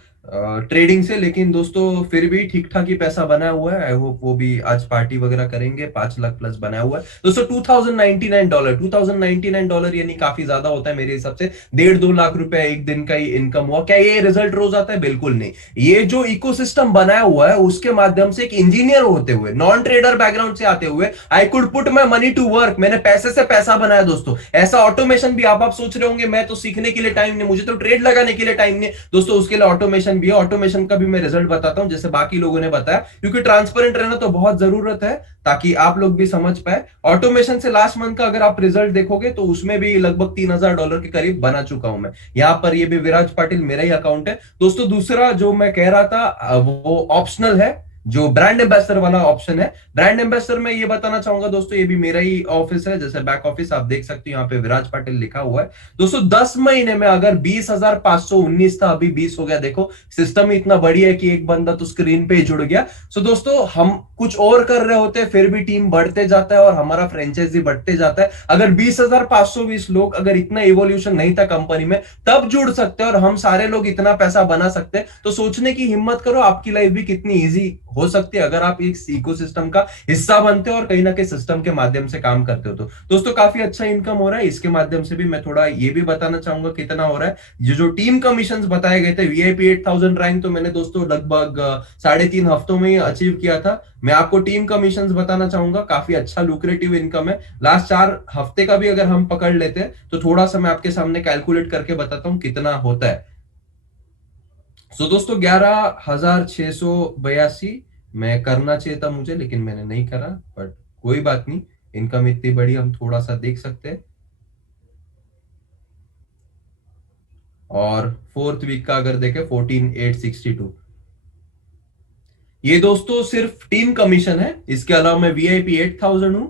ट्रेडिंग से, लेकिन दोस्तों फिर भी ठीक ठाक ही पैसा बनाया हुआ है। आई होप वो भी आज पार्टी वगैरह करेंगे। 5 लाख प्लस बनाया हुआ है दोस्तों। $2,099 यानी काफी ज्यादा होता है मेरे हिसाब से। 1.5-2 लाख रुपए एक दिन का ही इनकम हुआ। क्या ये रिजल्ट रोज आता है? बिल्कुल नहीं। ये जो इकोसिस्टम बनाया हुआ है उसके माध्यम से, एक इंजीनियर होते हुए, नॉन ट्रेडर बैकग्राउंड से आते हुए, I could put my money to work. मैंने पैसे से पैसा बनाया दोस्तों। ऐसा ऑटोमेशन भी आप सोच रहे होंगे मैं तो सीखने के लिए टाइम नहीं, मुझे तो ट्रेड लगाने के लिए टाइम नहीं दोस्तों, उसके लिए ऑटोमेशन भी है। ऑटोमेशन का भी मैं रिजल्ट बताता हूं जैसे बाकी लोगों ने बताया, क्योंकि ट्रांसपेरेंट रहना तो बहुत जरूरत है ताकि आप लोग भी समझ पाए। ऑटोमेशन से लास्ट मंथ का अगर आप रिजल्ट देखोगे तो उसमें भी लगभग $3,000 के करीब बना चुका हूं मैं। यहां पर ये भी विराज पाटिल मेरा ही अकाउंट है दोस्तों। दूसरा जो मैं कह रहा था वो ऑप्शनल है, जो ब्रांड एम्बेसडर वाला ऑप्शन है। ब्रांड एम्बेसडर में ये बताना चाहूंगा दोस्तों, ये भी मेरा ही ऑफिस है। जैसे बैक ऑफिस आप देख सकते हो, यहाँ पे विराज पाटिल लिखा हुआ है दोस्तों। 10 महीने में अगर 20,519 था, अभी 20 हो गया। देखो सिस्टम ही इतना बढ़िया है कि एक बंदा तो स्क्रीन पे ही जुड़ गया। सो दोस्तों हम कुछ और कर रहे होते हैं, फिर भी टीम बढ़ते जाता है और हमारा फ्रेंचाइजी बढ़ते जाता है। अगर 20,520 लोग, अगर इतना इवोल्यूशन नहीं था कंपनी में, तब जुड़ सकते हैं और हम सारे लोग इतना पैसा बना सकते हैं। तो सोचने की हिम्मत करो, आपकी लाइफ भी कितनी ईजी हो सकती है अगर आप एक इकोसिस्टम का हिस्सा बनते हो और कहीं ना कहीं सिस्टम के माध्यम से काम करते हो। तो दोस्तों काफी अच्छा इनकम हो रहा है। इसके माध्यम से भी मैं थोड़ा ये भी बताना चाहूंगा कितना हो रहा है। जो टीम कमीशंस बताए गए थे, वीआईपी 8,000 रैंक तो मैंने दोस्तों लगभग 3.5 हफ्तों में ही अचीव किया था। मैं आपको टीम कमीशंस बताना चाहूंगा, काफी अच्छा लुक्रेटिव इनकम है। लास्ट 4 हफ्ते का भी अगर हम पकड़ लेते हैं तो थोड़ा सा मैं आपके सामने कैलकुलेट करके बताता हूं कितना होता है। सो दोस्तों 11,682 मैं करना चाहिए था मुझे, लेकिन मैंने नहीं करा, बट कोई बात नहीं। इनकम इतनी बड़ी, हम थोड़ा सा देख सकते हैं। और 4th वीक का अगर देखें 14,862, ये दोस्तों सिर्फ टीम कमीशन है। इसके अलावा मैं वीआईपी 8,000 हूं।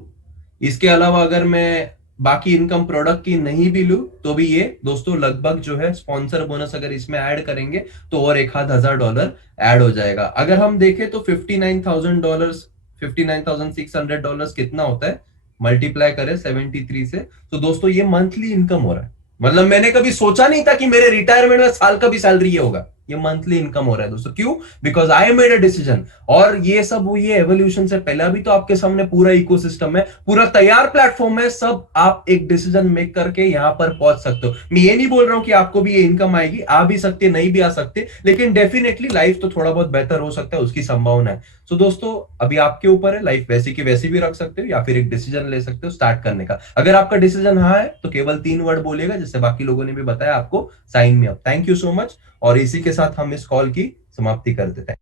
इसके अलावा अगर मैं बाकी इनकम प्रोडक्ट की नहीं भी लूं तो भी ये दोस्तों लगभग जो है स्पॉन्सर बोनस अगर इसमें ऐड करेंगे तो और $1,000 ऐड हो जाएगा। अगर हम देखें तो $59,000, $59,600 कितना होता है मल्टीप्लाई करें 73 से, तो दोस्तों ये मंथली इनकम हो रहा है। मतलब मैंने कभी सोचा नहीं था कि मेरे रिटायरमेंट में साल का भी सैलरी ये होगा। ये मंथली इनकम हो रहा है दोस्तों। क्यों? Because I made a decision. और ये सब हुई है एवोल्यूशन से पहले। अभी तो आपके सामने पूरा इकोसिस्टम है, पूरा तैयार प्लेटफॉर्म है, सब आप एक डिसीजन मेक करके यहां पर पहुंच सकते हो। मैं ये नहीं बोल रहा हूं कि आपको भी ये इनकम आएगी, आ भी सकती है, नहीं भी आ सकती, लेकिन डेफिनेटली लाइफ तो थोड़ा बहुत बेहतर हो सकता है, उसकी संभावना है। तो दोस्तों अभी आपके ऊपर है, लाइफ वैसी की वैसी भी रख सकते हो या फिर एक डिसीजन ले सकते हो स्टार्ट करने का। अगर आपका डिसीजन हाँ है तो केवल 3 वर्ड बोलिएगा, जिससे बाकी लोगों ने भी बताया आपको, sign me up. Thank you so much. और इसी के साथ हम इस कॉल की समाप्ति कर देते हैं।